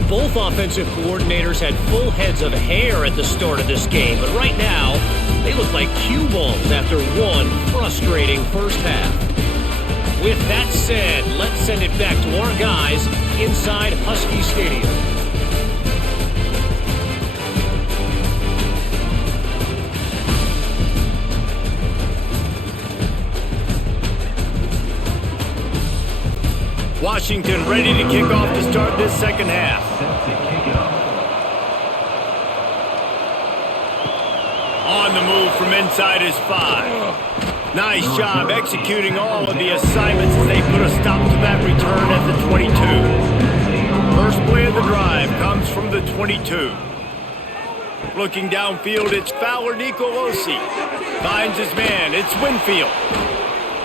Both offensive coordinators had full heads of hair at the start of this game, but right now, they look like cue balls after one frustrating first half. With that said, let's send it back to our guys inside Husky Stadium. Washington ready to kick off to start this second half. On the move from inside his 5. Nice job executing all of the assignments as they put a stop to that return at the 22. First play of the drive comes from the 22. Looking downfield, it's Fowler Nicolosi. Finds his man, it's Winfield.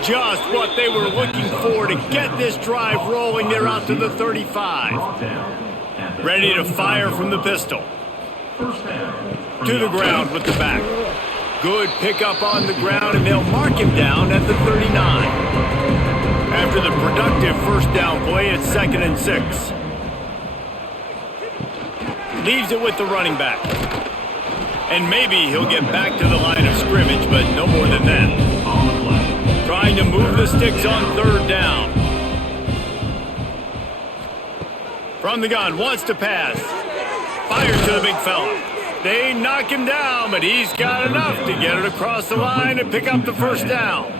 Just what they were looking for to get this drive rolling. They're out to the 35. Ready to fire from the pistol. To the ground with the back. Good pickup on the ground, and they'll mark him down at the 39. After the productive first down play, it's 2nd and 6. Leaves it with the running back. And maybe he'll get back to the line of scrimmage, but no more than that. Trying to move the sticks on 3rd down. From the gun, wants to pass. Fires to the big fella. They knock him down, but he's got enough to get it across the line and pick up the first down.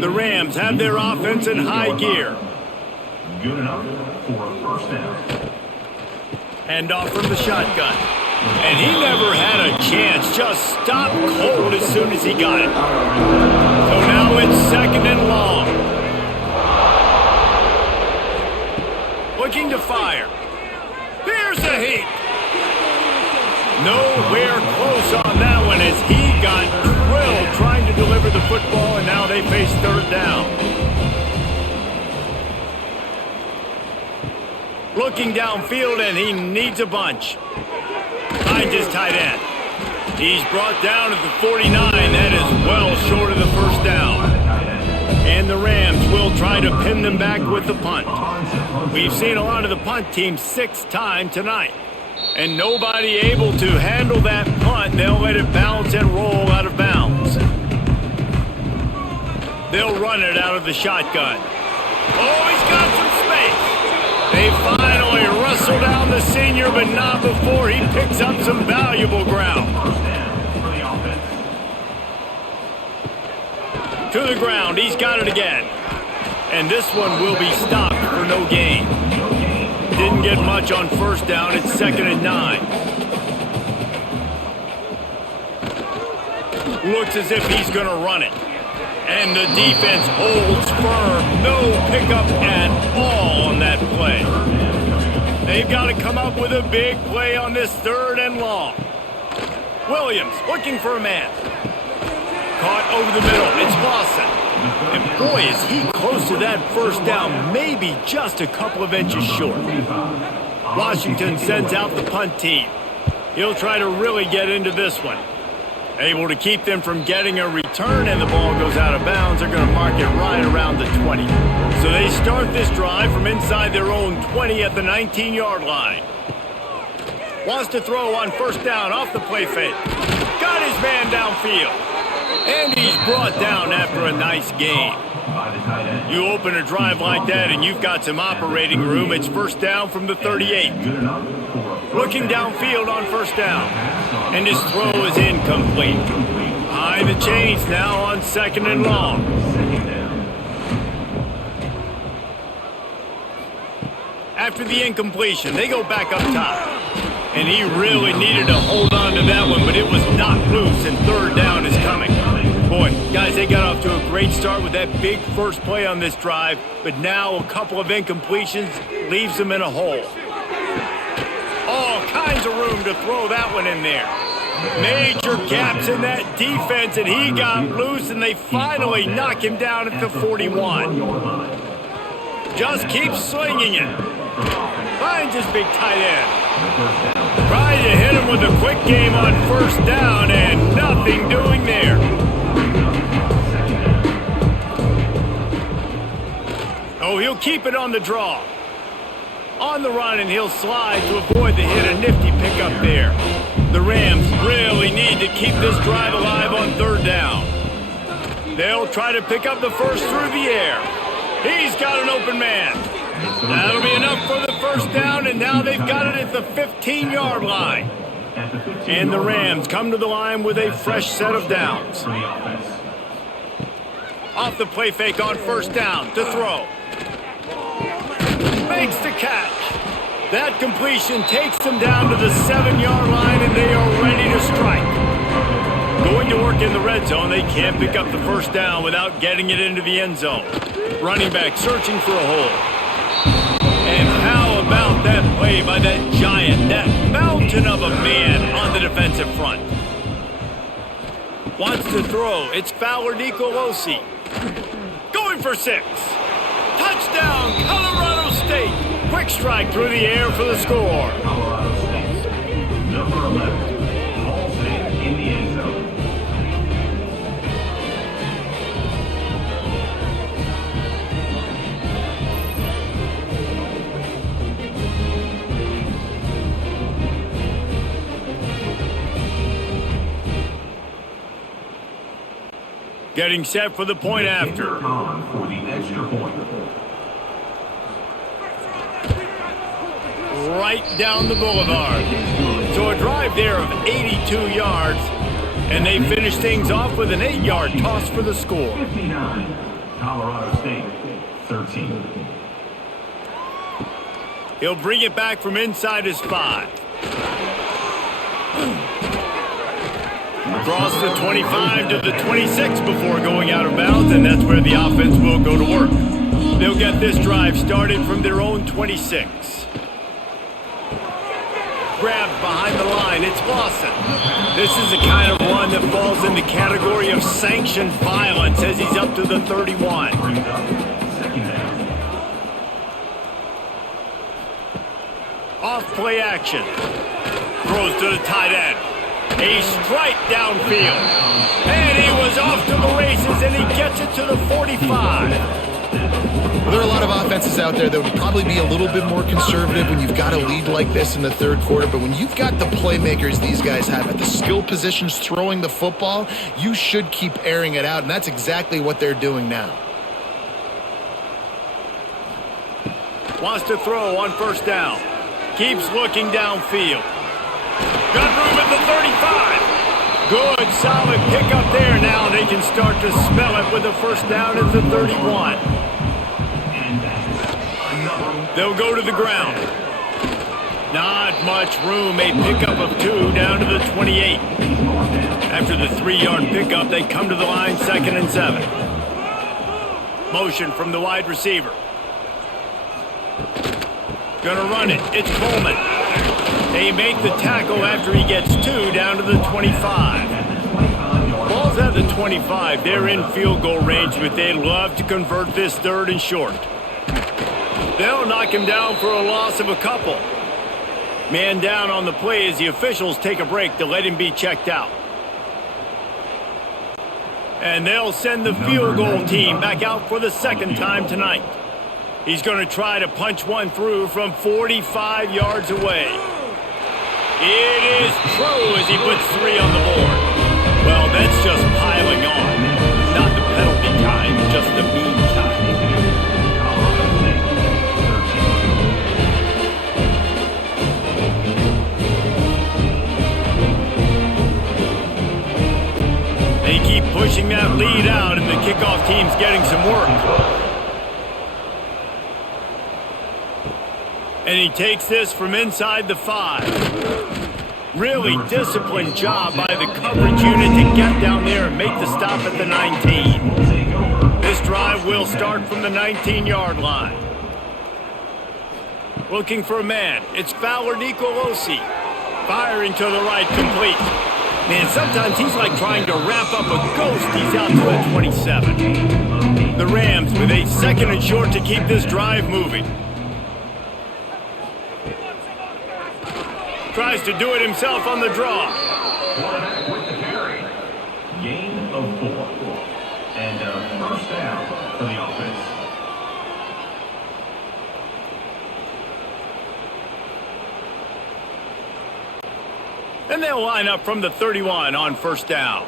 The Rams have their offense in high gear. Good enough for a first down. Handoff from the shotgun. And he never had a chance. Just stopped cold as soon as he got it. So now it's 2nd and long. Looking to fire. Here's the heat. Nowhere close on that one as he got drilled trying to deliver the football, and now they face 3rd down. Looking downfield, and he needs a bunch. Finds his tight end. He's brought down at the 49. That is well short of the first down. And the Rams will try to pin them back with the punt. We've seen a lot of the punt team 6 times tonight. And nobody able to handle that punt. They'll let it bounce and roll out of bounds. They'll run it out of the shotgun. Oh, he's got some space. They finally wrestle down the senior, but not before he picks up some valuable ground. To the ground, he's got it again. And this one will be stopped for no gain. Didn't get much on first down. It's 2nd and 9. Looks as if he's going to run it. And the defense holds firm. No pickup at all on that play. They've got to come up with a big play on this 3rd and long. Williams looking for a man. Caught over the middle. It's Lawson. And boy, is he close to that first down, maybe just a couple of inches short. Washington sends out the punt team. He'll try to really get into this one. Able to keep them from getting a return, and the ball goes out of bounds. They're going to mark it right around the 20. So they start this drive from inside their own 20 at the 19-yard line. Wants to throw on first down off the play fake. Got his man downfield. And he's brought down after a nice gain. You open a drive like that and you've got some operating room. It's first down from the 38. Looking downfield on first down. And his throw is incomplete. Behind the chains now on second and long. After the incompletion, they go back up top. And he really needed to hold on to that one, but it was knocked loose, and third down is coming. Boy, guys, they got off to a great start with that big first play on this drive, but now a couple of incompletions leaves them in a hole. All kinds of room to throw that one in there. Major gaps in that defense, and he got loose, and they finally knock him down at the 41. Just keeps slinging it. Finds his big tight end. Trying to hit him with a quick game on first down, and nothing doing there. Oh, he'll keep it on the draw. On the run, and he'll slide to avoid the hit. A nifty pickup there. The Rams really need to keep this drive alive on third down. They'll try to pick up the first through the air. He's got an open man. That'll be enough for the first down, and now they've got it at the 15-yard line. And the Rams come to the line with a fresh set of downs. Off the play fake on first down to throw. Makes the catch. That completion takes them down to the 7-yard line, and they are ready to strike. Going to work in the red zone, they can't pick up the first down without getting it into the end zone. Running back searching for a hole. And how about that play by that giant, that mountain of a man on the defensive front? Wants to throw. It's Fowler Nicolosi. Going for 6. Touchdown, Colorado State. Quick strike through the air for the score. Colorado State. Number 11. All State in the end zone. Getting set for the point after. On for the extra point. Right down the boulevard. So a drive there of 82 yards, and they finish things off with an 8-yard toss for the score. 59. Colorado State 13. He'll bring it back from inside his 5. Across the 25 to the 26 before going out of bounds, and that's where the offense will go to work. They'll get this drive started from their own 26. Grabbed behind the line, it's Lawson. This is the kind of one that falls in the category of sanctioned violence as he's up to the 31. Brings up second down. Off play action. Throws to the tight end. A strike downfield. And he was off to the races, and he gets it to the 45. Well, there are a lot of offenses out there that would probably be a little bit more conservative when you've got a lead like this in the third quarter, but when you've got the playmakers these guys have at the skill positions throwing the football, you should keep airing it out, and that's exactly what they're doing now. Wants to throw on first down. Keeps looking downfield. Got room at the 35. Good, solid pickup there. Now they can start to smell it with the first down at the 31. They'll go to the ground. Not much room. A pickup of 2 down to the 28. After the 3-yard pickup, they come to the line 2nd and 7. Motion from the wide receiver. Gonna run it. It's Coleman. They make the tackle after he gets 2 down to the 25. Ball's at the 25. They're in field goal range, but they'd love to convert this 3rd and short. They'll knock him down for a loss of a couple. Man down on the play as the officials take a break to let him be checked out. And they'll send the field goal team back out for the second time tonight. He's going to try to punch one through from 45 yards away. It is true as he puts 3 on the board. Well, that's just piling on. Not the penalty time, just the mean time. They keep pushing that lead out, and the kickoff team's getting some work. And he takes this from inside the 5. Really disciplined job by the coverage unit to get down there and make the stop at the 19. This drive will start from the 19-yard line. Looking for a man. It's Fowler Nicolosi. Firing to the right, complete. Man, sometimes he's like trying to wrap up a ghost. He's out to the 27. The Rams with a 2nd and short to keep this drive moving. Tries to do it himself on the draw. Quarterback with the carry. Gain of 4. And a first down for the offense. And they'll line up from the 31 on first down.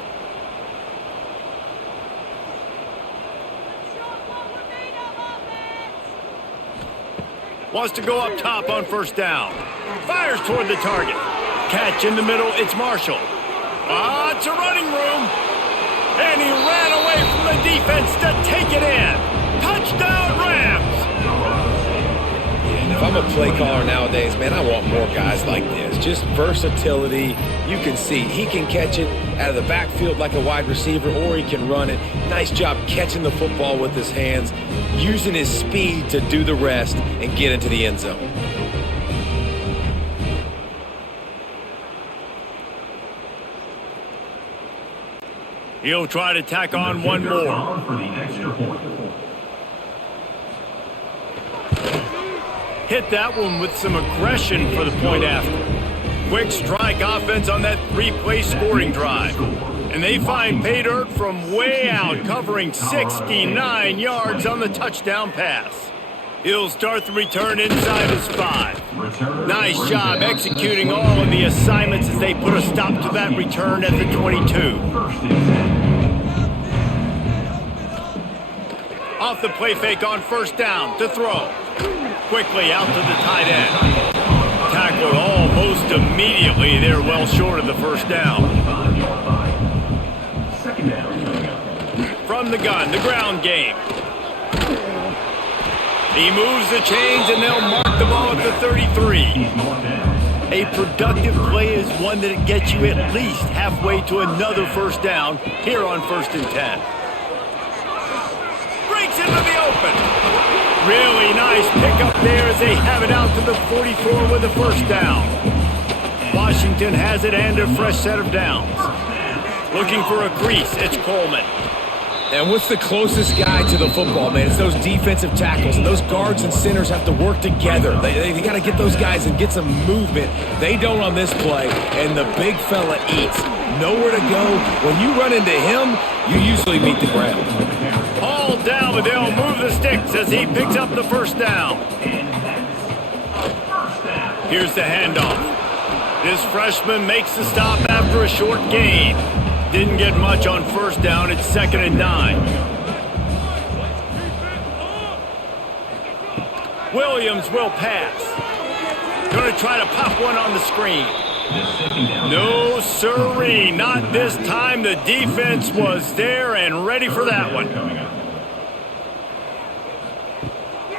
Wants to go up top on first down. Fires toward the target. Catch in the middle, it's Marshall. It's a running room. And he ran away from the defense to take it in. Touchdown, Rams! If I'm a play caller nowadays, man, I want more guys like this. Just versatility. You can see he can catch it out of the backfield like a wide receiver, or he can run it. Nice job catching the football with his hands, using his speed to do the rest and get into the end zone. He'll try to tack on one more. For the extra point. Hit that one with some aggression for the point after. Quick strike offense on that 3-play scoring drive. And they find pay dirt from way out, covering 69 yards on the touchdown pass. He'll start the return inside his 5. Nice job executing all of the assignments as they put a stop to that return at the 22. Off the play fake on first down to throw. Quickly out to the tight end. Tackled almost immediately. They're well short of the first down. From the gun, the ground game. He moves the chains, and they'll mark the ball at the 33. A productive play is one that gets you at least halfway to another first down here on 1st and 10. Breaks into the open. Really nice pickup there as they have it out to the 44 with a first down. Washington has it and a fresh set of downs. Looking for a crease, it's Coleman. And what's the closest guy to the football, man? It's those defensive tackles, and those guards and centers have to work together. They got to get those guys and get some movement. They don't on this play, and the big fella eats. Nowhere to go. When you run into him, you usually meet the ground. All down, but they'll move the sticks as he picks up the first down. Here's the handoff. This freshman makes the stop after a short gain. Didn't get much on first down. It's 2nd and 9. Williams will pass. Going to try to pop one on the screen. No, sirree. Not this time. The defense was there and ready for that one.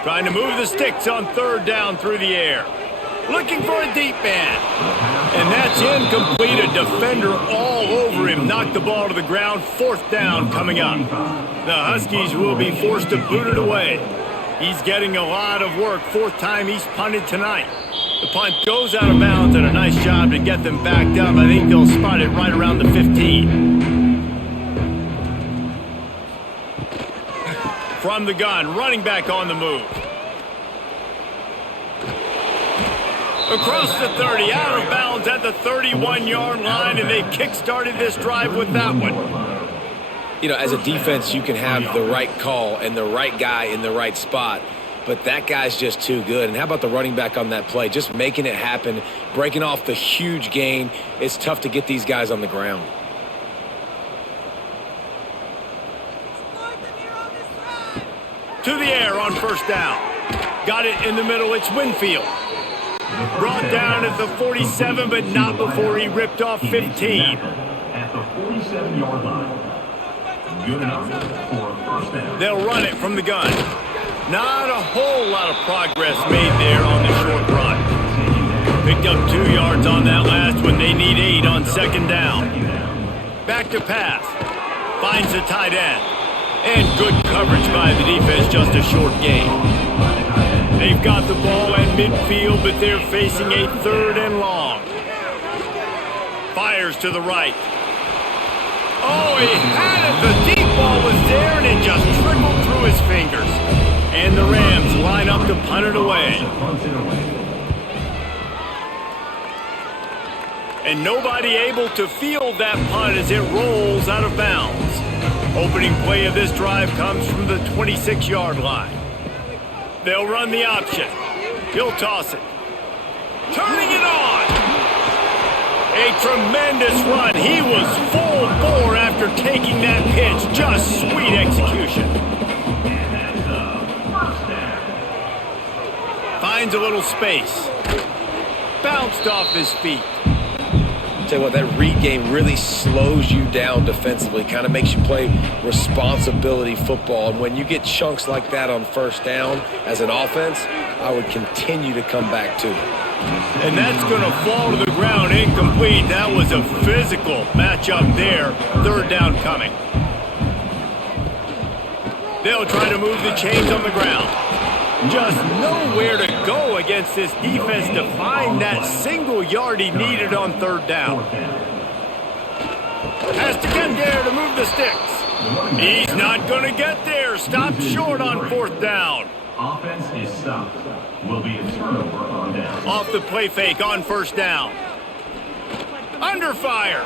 Trying to move the sticks on 3rd down through the air. Looking for a deep man. And that's incomplete. A defender all over him. Knocked the ball to the ground. 4th down coming up. The Huskies will be forced to boot it away. He's getting a lot of work. 4th time he's punted tonight. The punt goes out of bounds, and a nice job to get them backed up. I think they'll spot it right around the 15. From the gun, running back on the move. Across the 30, out of bounds at the 31-yard line, and they kick-started this drive with that one. as a defense, you can have the right call and the right guy in the right spot, but that guy's just too good. And how about the running back on that play? Just making it happen, breaking off the huge gain. It's tough to get these guys on the ground. To the air on first down. Got it in the middle. It's Winfield. Brought down at the 47, but not before he ripped off 15. At the 47-yard line. Good enough for a first down. They'll run it from the gun. Not a whole lot of progress made there on the short run. Picked up 2 yards on that last one. They need 8 on second down. Back to pass. Finds the tight end. And good coverage by the defense, just a short gain. They've got the ball at midfield, but they're facing a 3rd and long. Fires to the right. Oh, he had it. The deep ball was there, and it just trickled through his fingers. And the Rams line up to punt it away. And nobody able to field that punt as it rolls out of bounds. Opening play of this drive comes from the 26-yard line. They'll run the option. He'll toss it. Turning it on. A tremendous run. He was full bore after taking that pitch. Just sweet execution. Finds a little space. Bounced off his feet. Tell you what, that read game really slows you down defensively, kind of makes you play responsibility football. And when you get chunks like that on first down as an offense, I would continue to come back to it. And that's going to fall to the ground incomplete. That was a physical matchup there. 3rd down coming. They'll try to move the chains on the ground. Just nowhere to go against this defense to find that single yard he needed on 3rd down. Has to get there to move the sticks. He's not going to get there. Stopped short on 4th down. Offense is stopped. Will be a turnover on down. Off the play fake on 1st down. Under fire.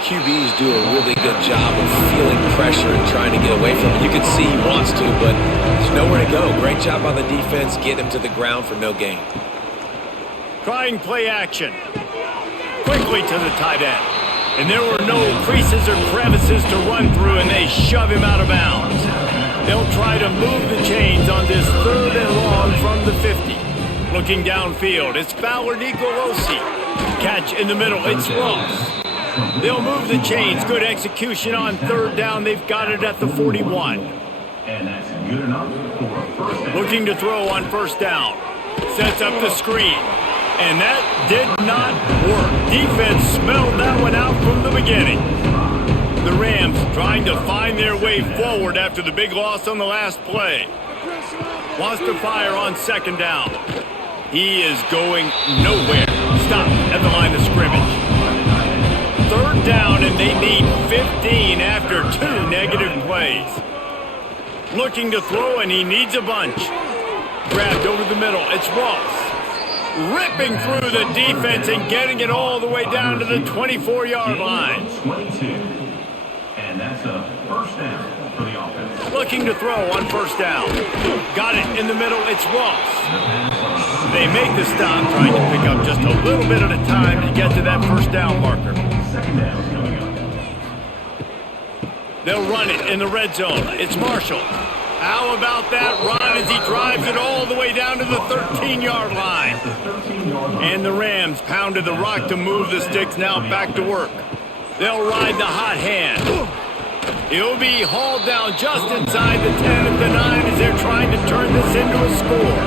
QBs do a really good job of feeling pressure and trying to get away from it. You can see he wants to, but there's nowhere to go. Great job by the defense. Get him to the ground for no gain. Trying play action. Quickly to the tight end. And there were no creases or crevices to run through, and they shove him out of bounds. They'll try to move the chains on this 3rd and long from the 50. Looking downfield, it's Fowler Nicolosi. Catch in the middle, it's Ross. They'll move the chains. Good execution on 3rd down. They've got it at the 41. And that's good enough for a first down. Looking to throw on 1st down. Sets up the screen. And that did not work. Defense smelled that one out from the beginning. The Rams trying to find their way forward after the big loss on the last play. Wants to fire on 2nd down. He is going nowhere. Stop at the line of scrimmage. 3rd down, and they need 15 after 2 negative plays. Looking to throw, and he needs a bunch. Grabbed over the middle. It's Ross. Ripping through the defense and getting it all the way down to the 24-yard line. 22. And that's a first down for the offense. Looking to throw on 1st down. Got it in the middle. It's Ross. They make the stop, trying to pick up just a little bit at a time to get to that 1st down marker. 2nd down coming up. They'll run it in the red zone. It's Marshall. How about that run as he drives it all the way down to the 13-yard line? And the Rams pounded the rock to move the sticks, now back to work. They'll ride the hot hand. He'll be hauled down just inside the 10 at the 9 as they're trying to turn this into a score.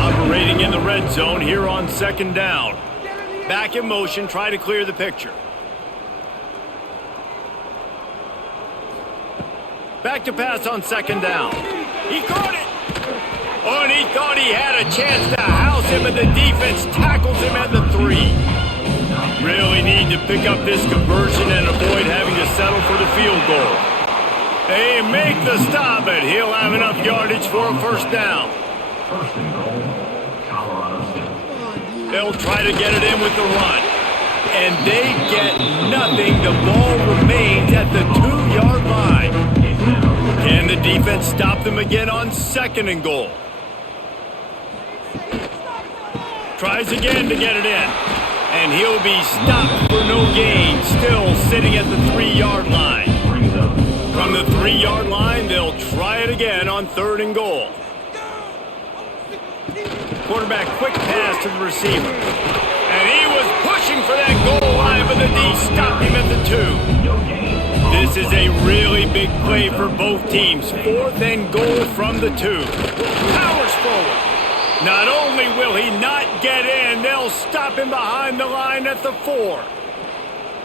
Operating in the red zone here on 2nd down. Back in motion, try to clear the picture. Back to pass on 2nd down. He caught it. Oh, and he thought he had a chance to house him, and the defense tackles him at the 3. Really need to pick up this conversion and avoid having to settle for the field goal. They make the stop, and he'll have enough yardage for a 1st down. 1st and goal, Colorado State. They'll try to get it in with the run. and they get nothing. The ball remains at the 2-yard line. Can the defense stop them again on 2nd and goal? Tries again to get it in. And he'll be stopped for no gain, still sitting at the 3-yard line. From the 3-yard line, they'll try it again on 3rd and goal. Quarterback quick pass to the receiver. And he was pushing for that goal line, but the D stopped him at the 2. This is a really big play for both teams. 4th and goal from the 2. Powers forward. Not only will he not get in, they'll stop him behind the line at the 4.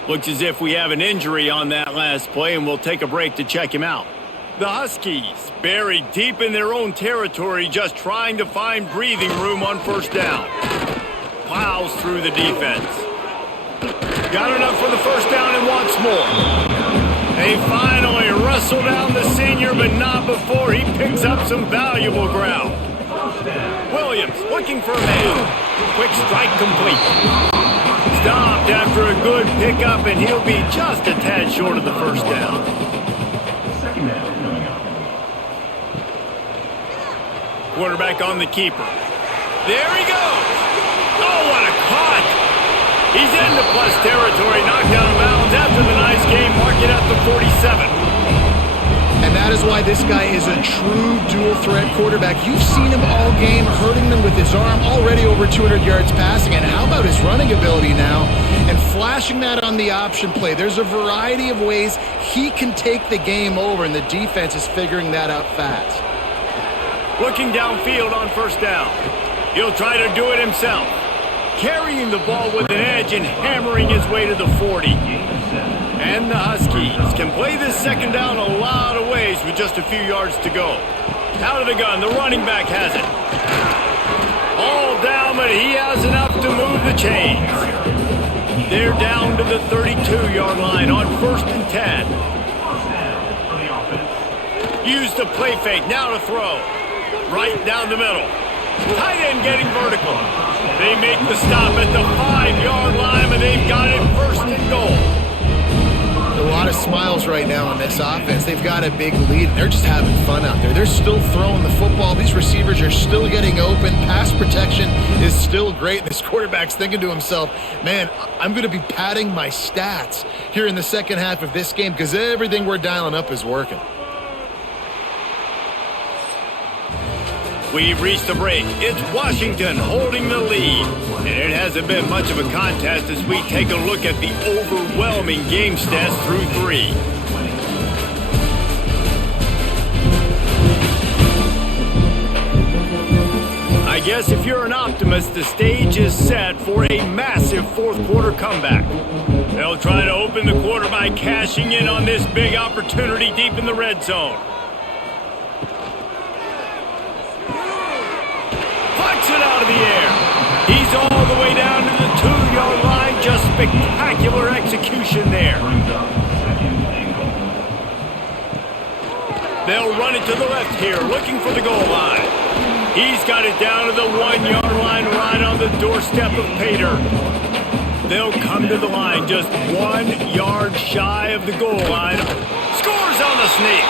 Looks as if we have an injury on that last play, and we'll take a break to check him out. The Huskies buried deep in their own territory, just trying to find breathing room on 1st down. Plows through the defense. Got enough for the 1st down and wants more. They finally wrestle down the senior, but not before he picks up some valuable ground. Williams looking for a man. Quick strike complete. Stopped after a good pickup, and he'll be just a tad short of the 1st down. Quarterback on the keeper. There he goes. Oh, what a caught. He's into plus territory, knocked out of bounds after the nice game. Mark it at the 47. And that is why this guy is a true dual-threat quarterback. You've seen him all game, hurting them with his arm, already over 200 yards passing. And how about his running ability now? And flashing that on the option play. There's a variety of ways he can take the game over, and the defense is figuring that out fast. Looking downfield on 1st down. He'll try to do it himself. Carrying the ball with an edge and hammering his way to the 40. And the Huskies can play this 2nd down a lot of ways with just a few yards to go. Out of the gun, the running back has it. All down, but he has enough to move the chains. They're down to the 32-yard line on 1st and 10. Use the play fake, now to throw. Right down the middle. Tight end getting vertical. They make the stop at the 5-yard line, and they've got it 1st and goal. A lot of smiles right now on this offense. They've got a big lead. They're just having fun out there. They're still throwing the football. These receivers are still getting open. Pass protection is still great. This quarterback's thinking to himself, man, I'm going to be padding my stats here in the 2nd half of this game because everything we're dialing up is working. We've reached the break. It's Washington holding the lead. And it hasn't been much of a contest as we take a look at the overwhelming game stats through 3. I guess if you're an optimist, the stage is set for a massive 4th quarter comeback. They'll try to open the quarter by cashing in on this big opportunity deep in the red zone. It out of the air. He's all the way down to the 2-yard line. Just spectacular execution there. They'll run it to the left here, looking for the goal line. He's got it down to the 1-yard line, right on the doorstep of Pater. They'll come to the line just 1 yard shy of the goal line. Scores on the sneak.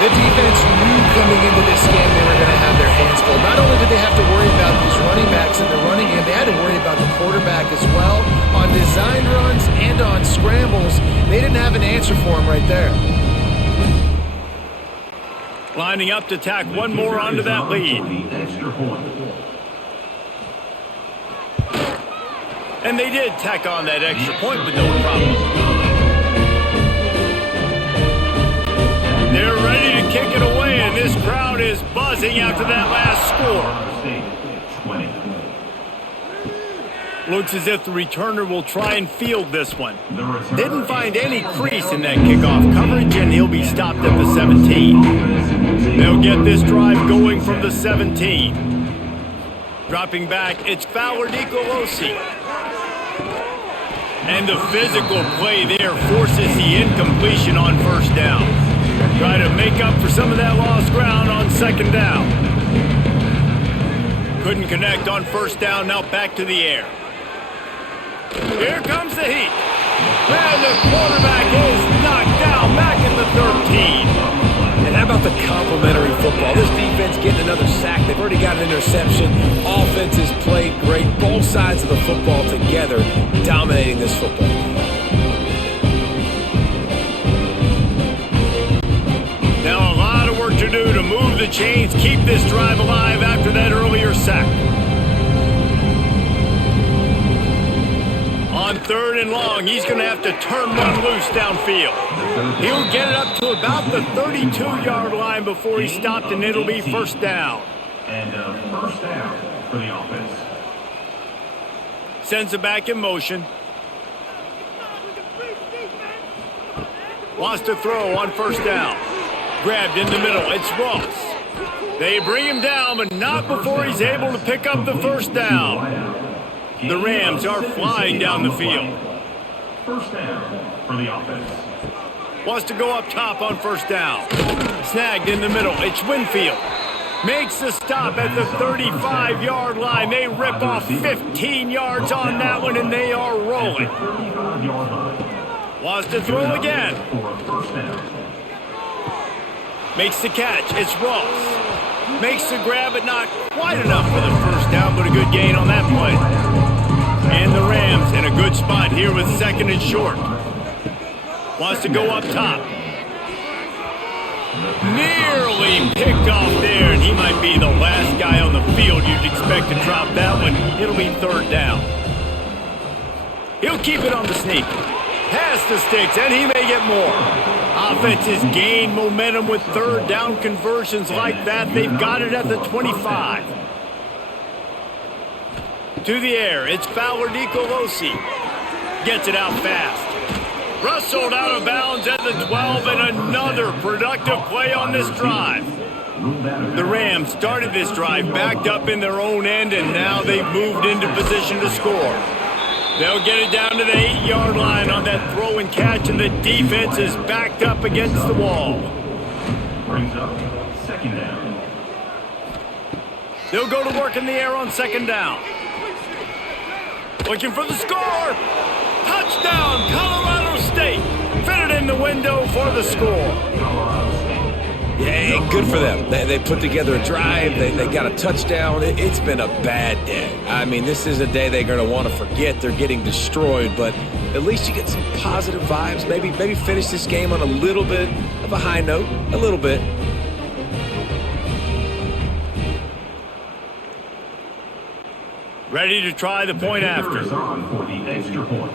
The defense knew coming into this game they were going to have their hands full. Not only did they have to worry about these running backs in the running game, they had to worry about the quarterback as well. On design runs and on scrambles, they didn't have an answer for him right there. Lining up to tack one more onto that lead. And they did tack on that extra point with no problem. They're ready to kick it away, and this crowd is buzzing after that last score. Looks as if the returner will try and field this one. Didn't find any crease in that kickoff coverage, and he'll be stopped at the 17. They'll get this drive going from the 17. Dropping back, it's Fowler Nicolosi. And the physical play there forces the incompletion on 1st down. Try to make up for some of that lost ground on 2nd down. Couldn't connect on 1st down, now back to the air. Here comes the heat. And the quarterback is knocked down back in the 13. And how about the complementary football? This defense getting another sack. They've already got an interception. Offense has played great. Both sides of the football together dominating this football game. Now a lot of work to do to move the chains, keep this drive alive after that earlier sack. On 3rd and long, he's going to have to turn one loose downfield. He'll get it up to about the 32-yard line before he's stopped, and it'll be first down. And first down for the offense. Sends it back in motion. Wants to throw on first down. Grabbed in the middle. It's Ross. They bring him down, but not before he's able to pick up the first down. The Rams are flying down the field. First down for the offense. Wants to go up top on first down. Snagged in the middle. It's Winfield. Makes the stop at the 35-yard line. They rip off 15 yards on that one, and they are rolling. Wants to throw again. Makes the catch. It's Ross. Makes the grab, but not quite enough for the first down, but a good gain on that play. And the Rams in a good spot here with 2nd and short. Wants to go up top. Nearly picked off there, and he might be the last guy on the field you'd expect to drop that one. It'll be 3rd down. He'll keep it on the sneak. Pass the sticks, and he may get more. Offenses gain momentum with 3rd down conversions like that. They've got it at the 25. To the air, it's Fowler Nicolosi. Gets it out fast. Rustled out of bounds at the 12, and another productive play on this drive. The Rams started this drive backed up in their own end, and now they've moved into position to score. They'll get it down to the 8-yard line on that throw and catch, and the defense is backed up against the wall. Brings up 2nd down. They'll go to work in the air on 2nd down. Looking for the score. Touchdown, Colorado State. Fitted in the window for the score. Yeah, good for them. They put together a drive. They got a touchdown. It's been a bad day. I mean, this is a day they're going to want to forget. They're getting destroyed, but at least you get some positive vibes. Maybe finish this game on a little bit of a high note. A little bit. Ready to try the point after. Is on for the extra point.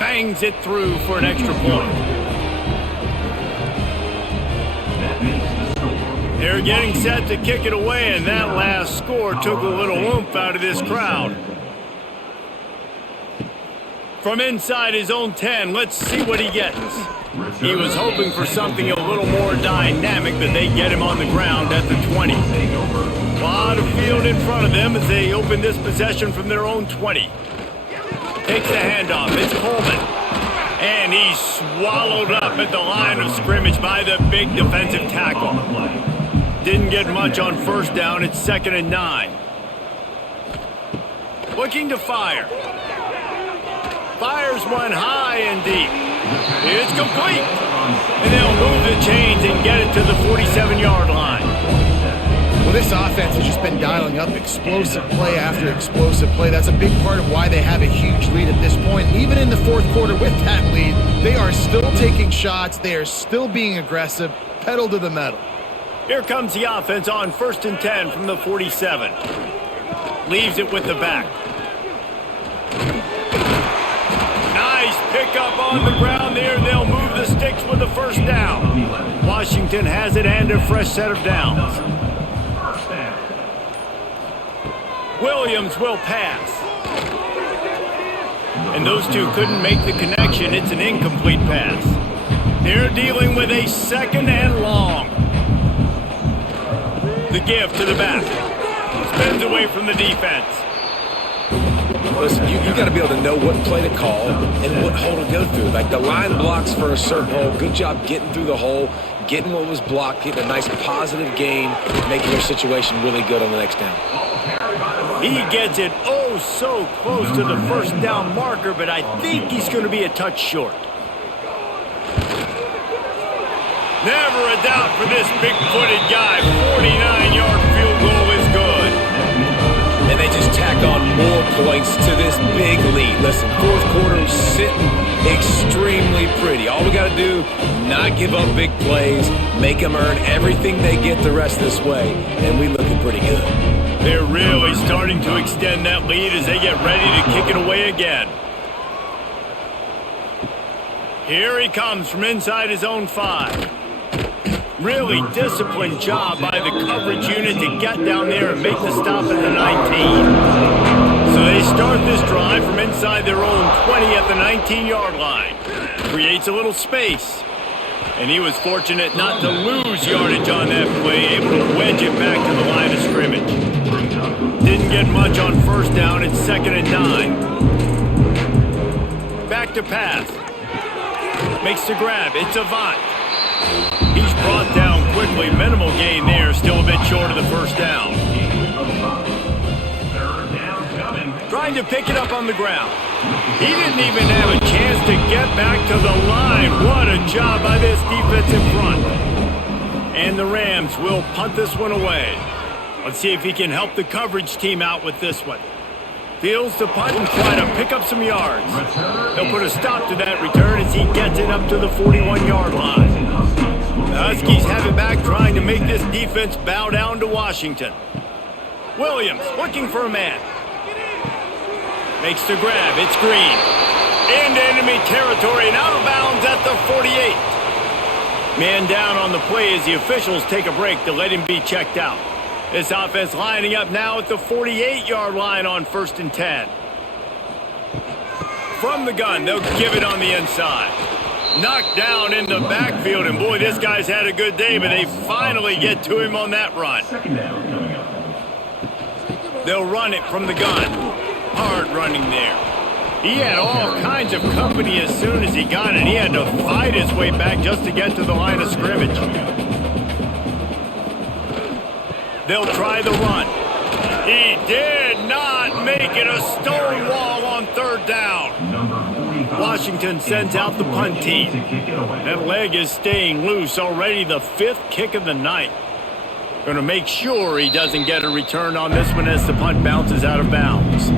Bangs it through for an extra point. That makes the score. They're getting set to kick it away, and that last score took a little oomph out of this crowd. From inside his own 10, let's see what he gets. He was hoping for something a little more dynamic, but they get him on the ground at the 20. A lot of field in front of them as they open this possession from their own 20. Takes the handoff. It's Coleman. And he's swallowed up at the line of scrimmage by the big defensive tackle. Didn't get much on first down. It's 2nd and 9. Looking to fire. Fires one high and deep. It's complete. And they'll move the chains and get it to the 47-yard line. Well, this offense has just been dialing up explosive play after explosive play. That's a big part of why they have a huge lead at this point. Even in the 4th quarter with that lead, they are still taking shots. They are still being aggressive, pedal to the metal. Here comes the offense on 1st and 10 from the 47. Leaves it with the back. Nice pickup on the ground there. They'll move the sticks with the first down. Washington has it and a fresh set of downs. Williams will pass. And those two couldn't make the connection. It's an incomplete pass. They're dealing with a 2nd and long. The give to the back. Spins away from the defense. Listen, you got to be able to know what play to call and what hole to go through. Like the line blocks for a certain hole. Good job getting through the hole, getting what was blocked, getting a nice positive gain, making your situation really good on the next down. He gets it oh so close to the first down marker, but I think he's going to be a touch short. Never a doubt for this big-footed guy. 49-yard field goal is good. And they just tack on more points to this big lead. Listen, fourth quarter sitting extremely pretty. All we got to do, not give up big plays, make them earn everything they get the rest of this way, and we looking pretty good. They're really starting to extend that lead as they get ready to kick it away again. Here he comes from inside his own 5. Really disciplined job by the coverage unit to get down there and make the stop at the 19. So they start this drive from inside their own 20 at the 19-yard line. Creates a little space. And he was fortunate not to lose yardage on that play, able to wedge it back to the line of scrimmage. Didn't get much on first down. It's 2nd and 9. Back to pass. Makes the grab. It's Avant. He's brought down quickly. Minimal gain there. Still a bit short of the first down. Trying to pick it up on the ground. He didn't even have a chance to get back to the line. What a job by this defensive front. And the Rams will punt this one away. Let's see if he can help the coverage team out with this one. Fields the punt and try to pick up some yards. He'll put a stop to that return as he gets it up to the 41-yard line. The Huskies have it back, trying to make this defense bow down to Washington. Williams looking for a man. Makes the grab. It's Green. Into enemy territory and out of bounds at the 48. Man down on the play as the officials take a break to let him be checked out. This offense lining up now at the 48-yard line on 1st and 10. From the gun, they'll give it on the inside. Knocked down in the backfield, and boy, this guy's had a good day, but they finally get to him on that run. They'll run it from the gun. Hard running there. He had all kinds of company as soon as he got it. He had to fight his way back just to get to the line of scrimmage. They'll try the run. He did not make it. A stone wall on 3rd down. Washington sends out the punt team. That leg is staying loose. Already the 5th kick of the night. Going to make sure he doesn't get a return on this one as the punt bounces out of bounds.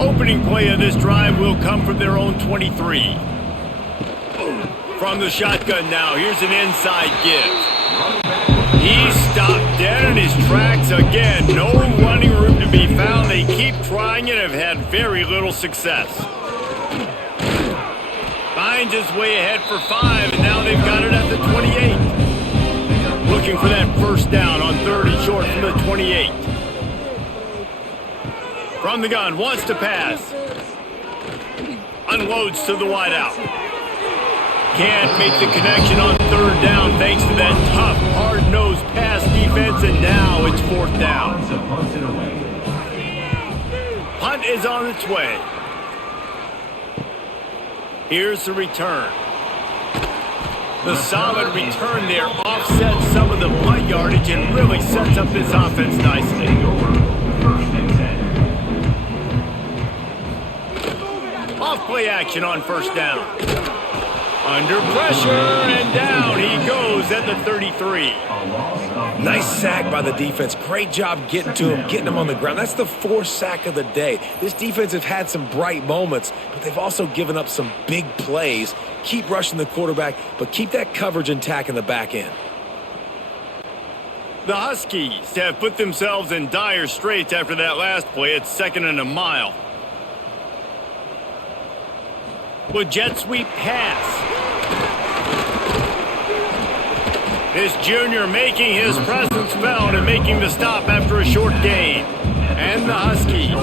Opening play of this drive will come from their own 23. From the shotgun now, here's an inside give. He stopped dead in his tracks again. No running room to be found. They keep trying and have had very little success. Finds his way ahead for 5, and now they've got it at the 28. Looking for that first down on 3rd and short from the 28. From the gun, wants to pass. Unloads to the wideout. Can't make the connection on 3rd down thanks to that tough, hard-nosed pass defense, and now it's 4th down. Punt is on its way. Here's the return. The solid return there offsets some of the punt yardage and really sets up this offense nicely. Off play action on 1st down. Under pressure, and down he goes at the 33. Nice sack by the defense. Great job getting to him, getting him on the ground. That's the 4th sack of the day. This defense have had some bright moments, but they've also given up some big plays. Keep rushing the quarterback, but keep that coverage intact in the back end. The Huskies have put themselves in dire straits after that last play. It's 2nd and a mile. With jet sweep pass. This junior making his presence felt and making the stop after a short gain. And the Huskies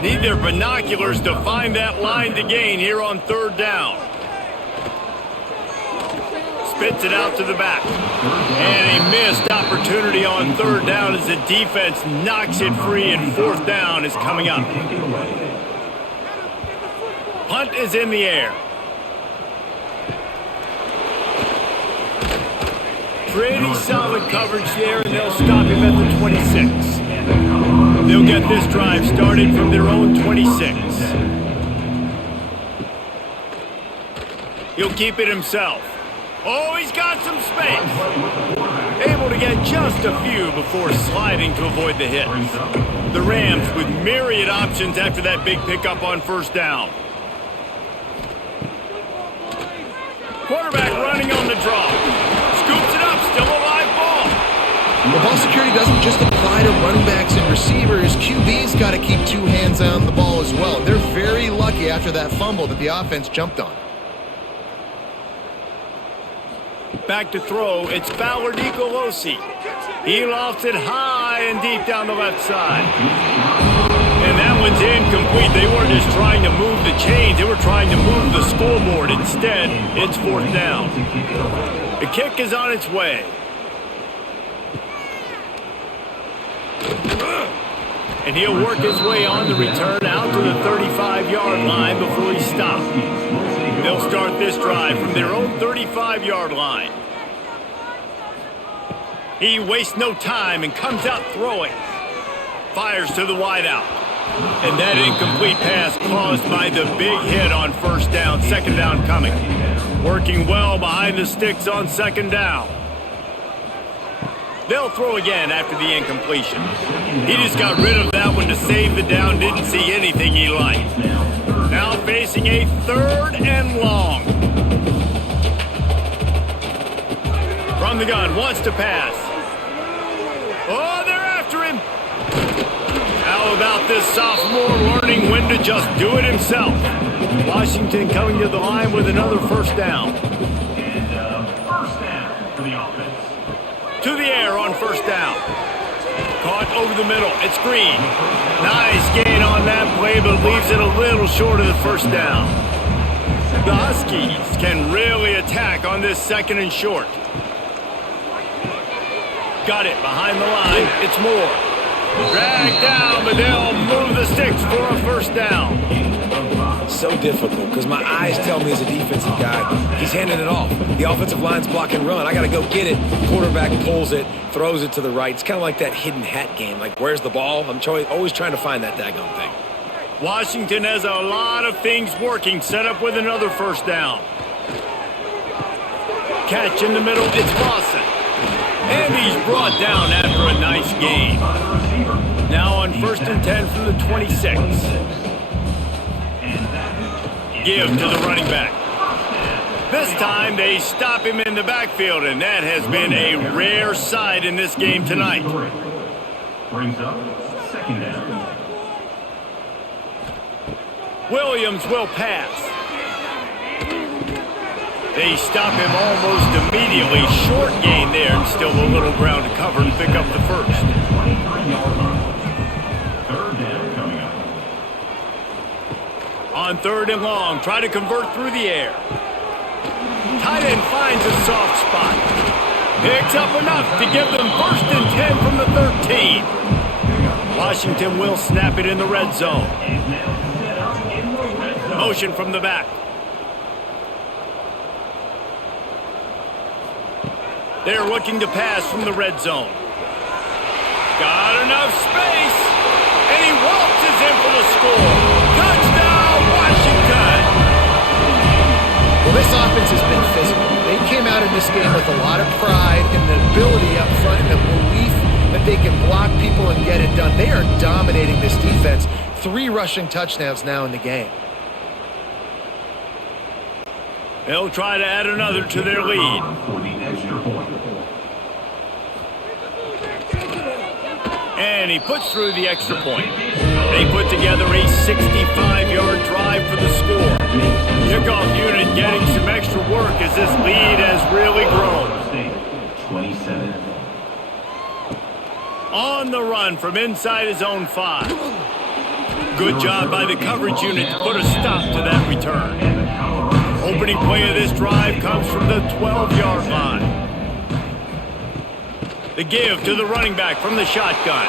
need their binoculars to find that line to gain here on 3rd down. Spits it out to the back. And a missed opportunity on 3rd down as the defense knocks it free, and 4th down is coming up. Punt is in the air. Pretty solid coverage there, and they'll stop him at the 26. They'll get this drive started from their own 26. He'll keep it himself. Oh, he's got some space. Able to get just a few before sliding to avoid the hit. The Rams with myriad options after that big pickup on first down. Quarterback running on the draw. Scoops it up, still a live ball. The ball security doesn't just apply to running backs and receivers. QB's got to keep two hands on the ball as well. They're very lucky after that fumble that the offense jumped on. Back to throw, it's Fowler Nicolosi. He lofts it high and deep down the left side. And that one's incomplete. They weren't just trying to move the chains, they were trying to move the scoreboard. Instead, it's fourth down. The kick is on its way. And he'll work his way on the return out to the 35-yard line before he's stopped. They'll start this drive from their own 35-yard line. He wastes no time and comes out throwing. Fires to the wideout. And that incomplete pass caused by the big hit on first down. Second down coming. Working well behind the sticks on second down. They'll throw again after the incompletion. He just got rid of that one to save the down. Didn't see anything he liked. Now facing a third and long. From the gun, wants to pass. Oh, they're after him. How about this sophomore learning when to just do it himself? Washington coming to the line with another first down. And first down for the offense. To the air on first down. Caught over the middle. It's Green. Nice gain on that play, but leaves it a little short of the first down. The Huskies can really attack on this second and short. Got it behind the line. It's Moore. Dragged down, but they'll move the sticks for a first down. So difficult because my eyes tell me as a defensive guy, he's handing it off. The offensive line's block and run. I got to go get it. Quarterback pulls it, throws it to the right. It's kind of like that hidden hat game. Like, where's the ball? I'm always trying to find that daggone thing. Washington has a lot of things working. Set up with another first down. Catch in the middle. It's Lawson. And he's brought down after a nice gain. Now on first and 10 from the 26. Give to the running back. This time they stop him in the backfield, and that has been a rare sight in this game tonight. Brings up second down. Williams will pass. They stop him almost immediately. Short gain there, and still a little ground to cover and pick up the first. 23-yard line. Third down coming up. On third and long, try to convert through the air. Tight end finds a soft spot. Picks up enough to give them first and 10 from the 13. Washington will snap it in the red zone. Motion from the back. They're looking to pass from the red zone. Got enough space, and he waltzes in for the score. Touchdown, Washington! Well, this offense has been physical. They came out in this game with a lot of pride and the ability up front and the belief that they can block people and get it done. They are dominating this defense. 3 rushing touchdowns now in the game. They'll try to add another to their lead. For the extra point. And he puts through the extra point. They put together a 65-yard drive for the score. Kickoff unit getting some extra work as this lead has really grown. 27. On the run from inside his own 5. Good job by the coverage unit to put a stop to that return. Opening play of this drive comes from the 12-yard line. The give to the running back from the shotgun.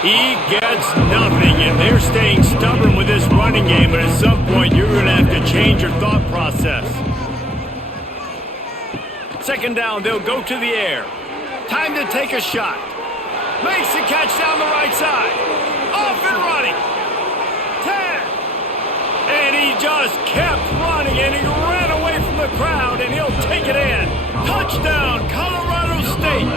He gets nothing, and they're staying stubborn with this running game, but at some point you're going to have to change your thought process. Second down, they'll go to the air. Time to take a shot. Makes the catch down the right side. and running. 10. And he just kept running, and he ran away from the crowd, and he'll take it in. Touchdown, Colorado State.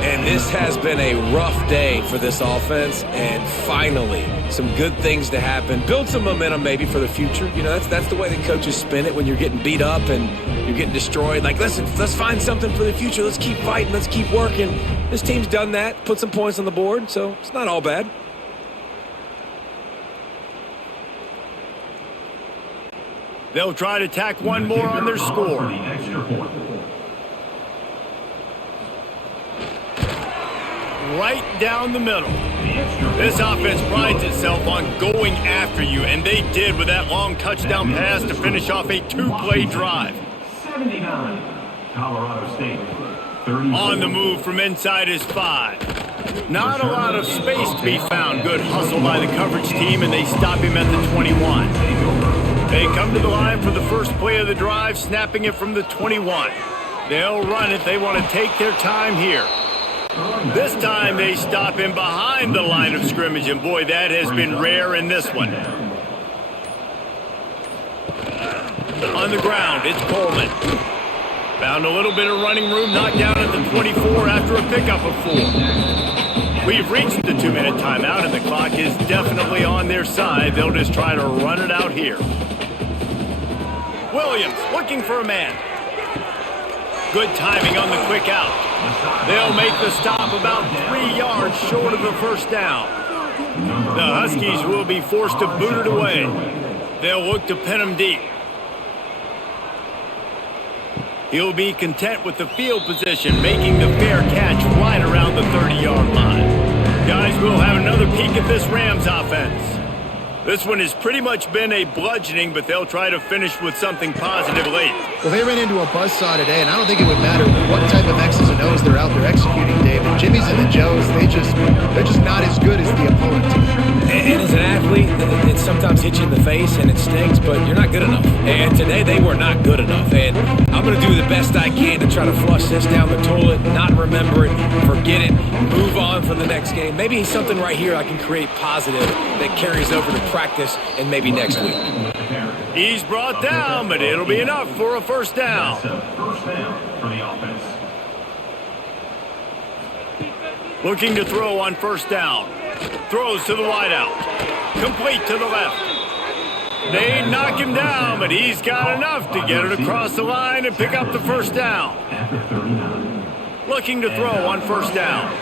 And this has been a rough day for this offense, and finally, some good things to happen. Build some momentum maybe for the future. You know, that's the way the coaches spin it when you're getting beat up and you're getting destroyed. Like, listen, let's find something for the future. Let's keep fighting. Let's keep working. This team's done that, put some points on the board, so it's not all bad. They'll try to tack one more on their score. Right down the middle. This offense prides itself on going after you, and they did with that long touchdown pass to finish off a two-play drive. 79, Colorado State. On the move from inside his 5. Not a lot of space to be found. Good hustle by the coverage team, and they stop him at the 21. They come to the line for the first play of the drive, snapping it from the 21. They'll run it. They want to take their time here. This time they stop him behind the line of scrimmage, and boy, that has been rare in this one. On the ground, it's Coleman. Found a little bit of running room, knocked down at the 24 after a pickup of 4. We've reached the 2-minute timeout, and the clock is definitely on their side. They'll just try to run it out here. Williams looking for a man. Good timing on the quick out. They'll make the stop about 3 yards short of the first down. The Huskies will be forced to boot it away. They'll look to pin him deep. He'll be content with the field position, making the fair catch right around the 30-yard line. Guys, we'll have another peek at this Rams offense. This one has pretty much been a bludgeoning, but they'll try to finish with something positive late. Well, they ran into a buzzsaw today, and I don't think it would matter what type of X's and O's they're out there executing, Dave. The Jimmies and the Joes, they're just not as good as the opponent team. And as an athlete, it sometimes hits you in the face and it stings, but you're not good enough. And today they were not good enough. And I'm going to do the best I can to try to flush this down the toilet, not remember it, forget it, move on for the next game. Maybe something right here I can create positive that carries over to practice and maybe next week. He's brought down, but it'll be enough for a first down. First down for the offense. Looking to throw on first down. Throws to the wideout. Complete to the left. They knock him down, but he's got enough to get it across the line and pick up the first down. Looking to throw on first down.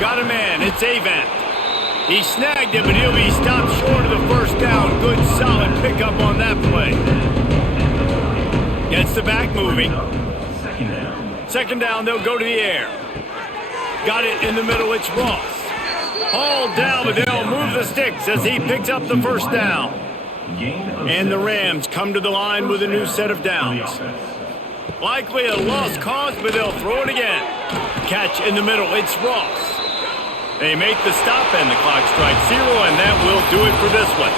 Got a man. It's Avant. He snagged it, but he'll be stopped short of the first down. Good, solid pickup on that play. Gets the back moving. Second down, they'll go to the air. Got it in the middle, it's Ross. Hauled down, but they'll move the sticks as he picks up the first down. And the Rams come to the line with a new set of downs. Likely a lost cause, but they'll throw it again. Catch in the middle, it's Ross. They make the stop, and the clock strikes 0, and that will do it for this one.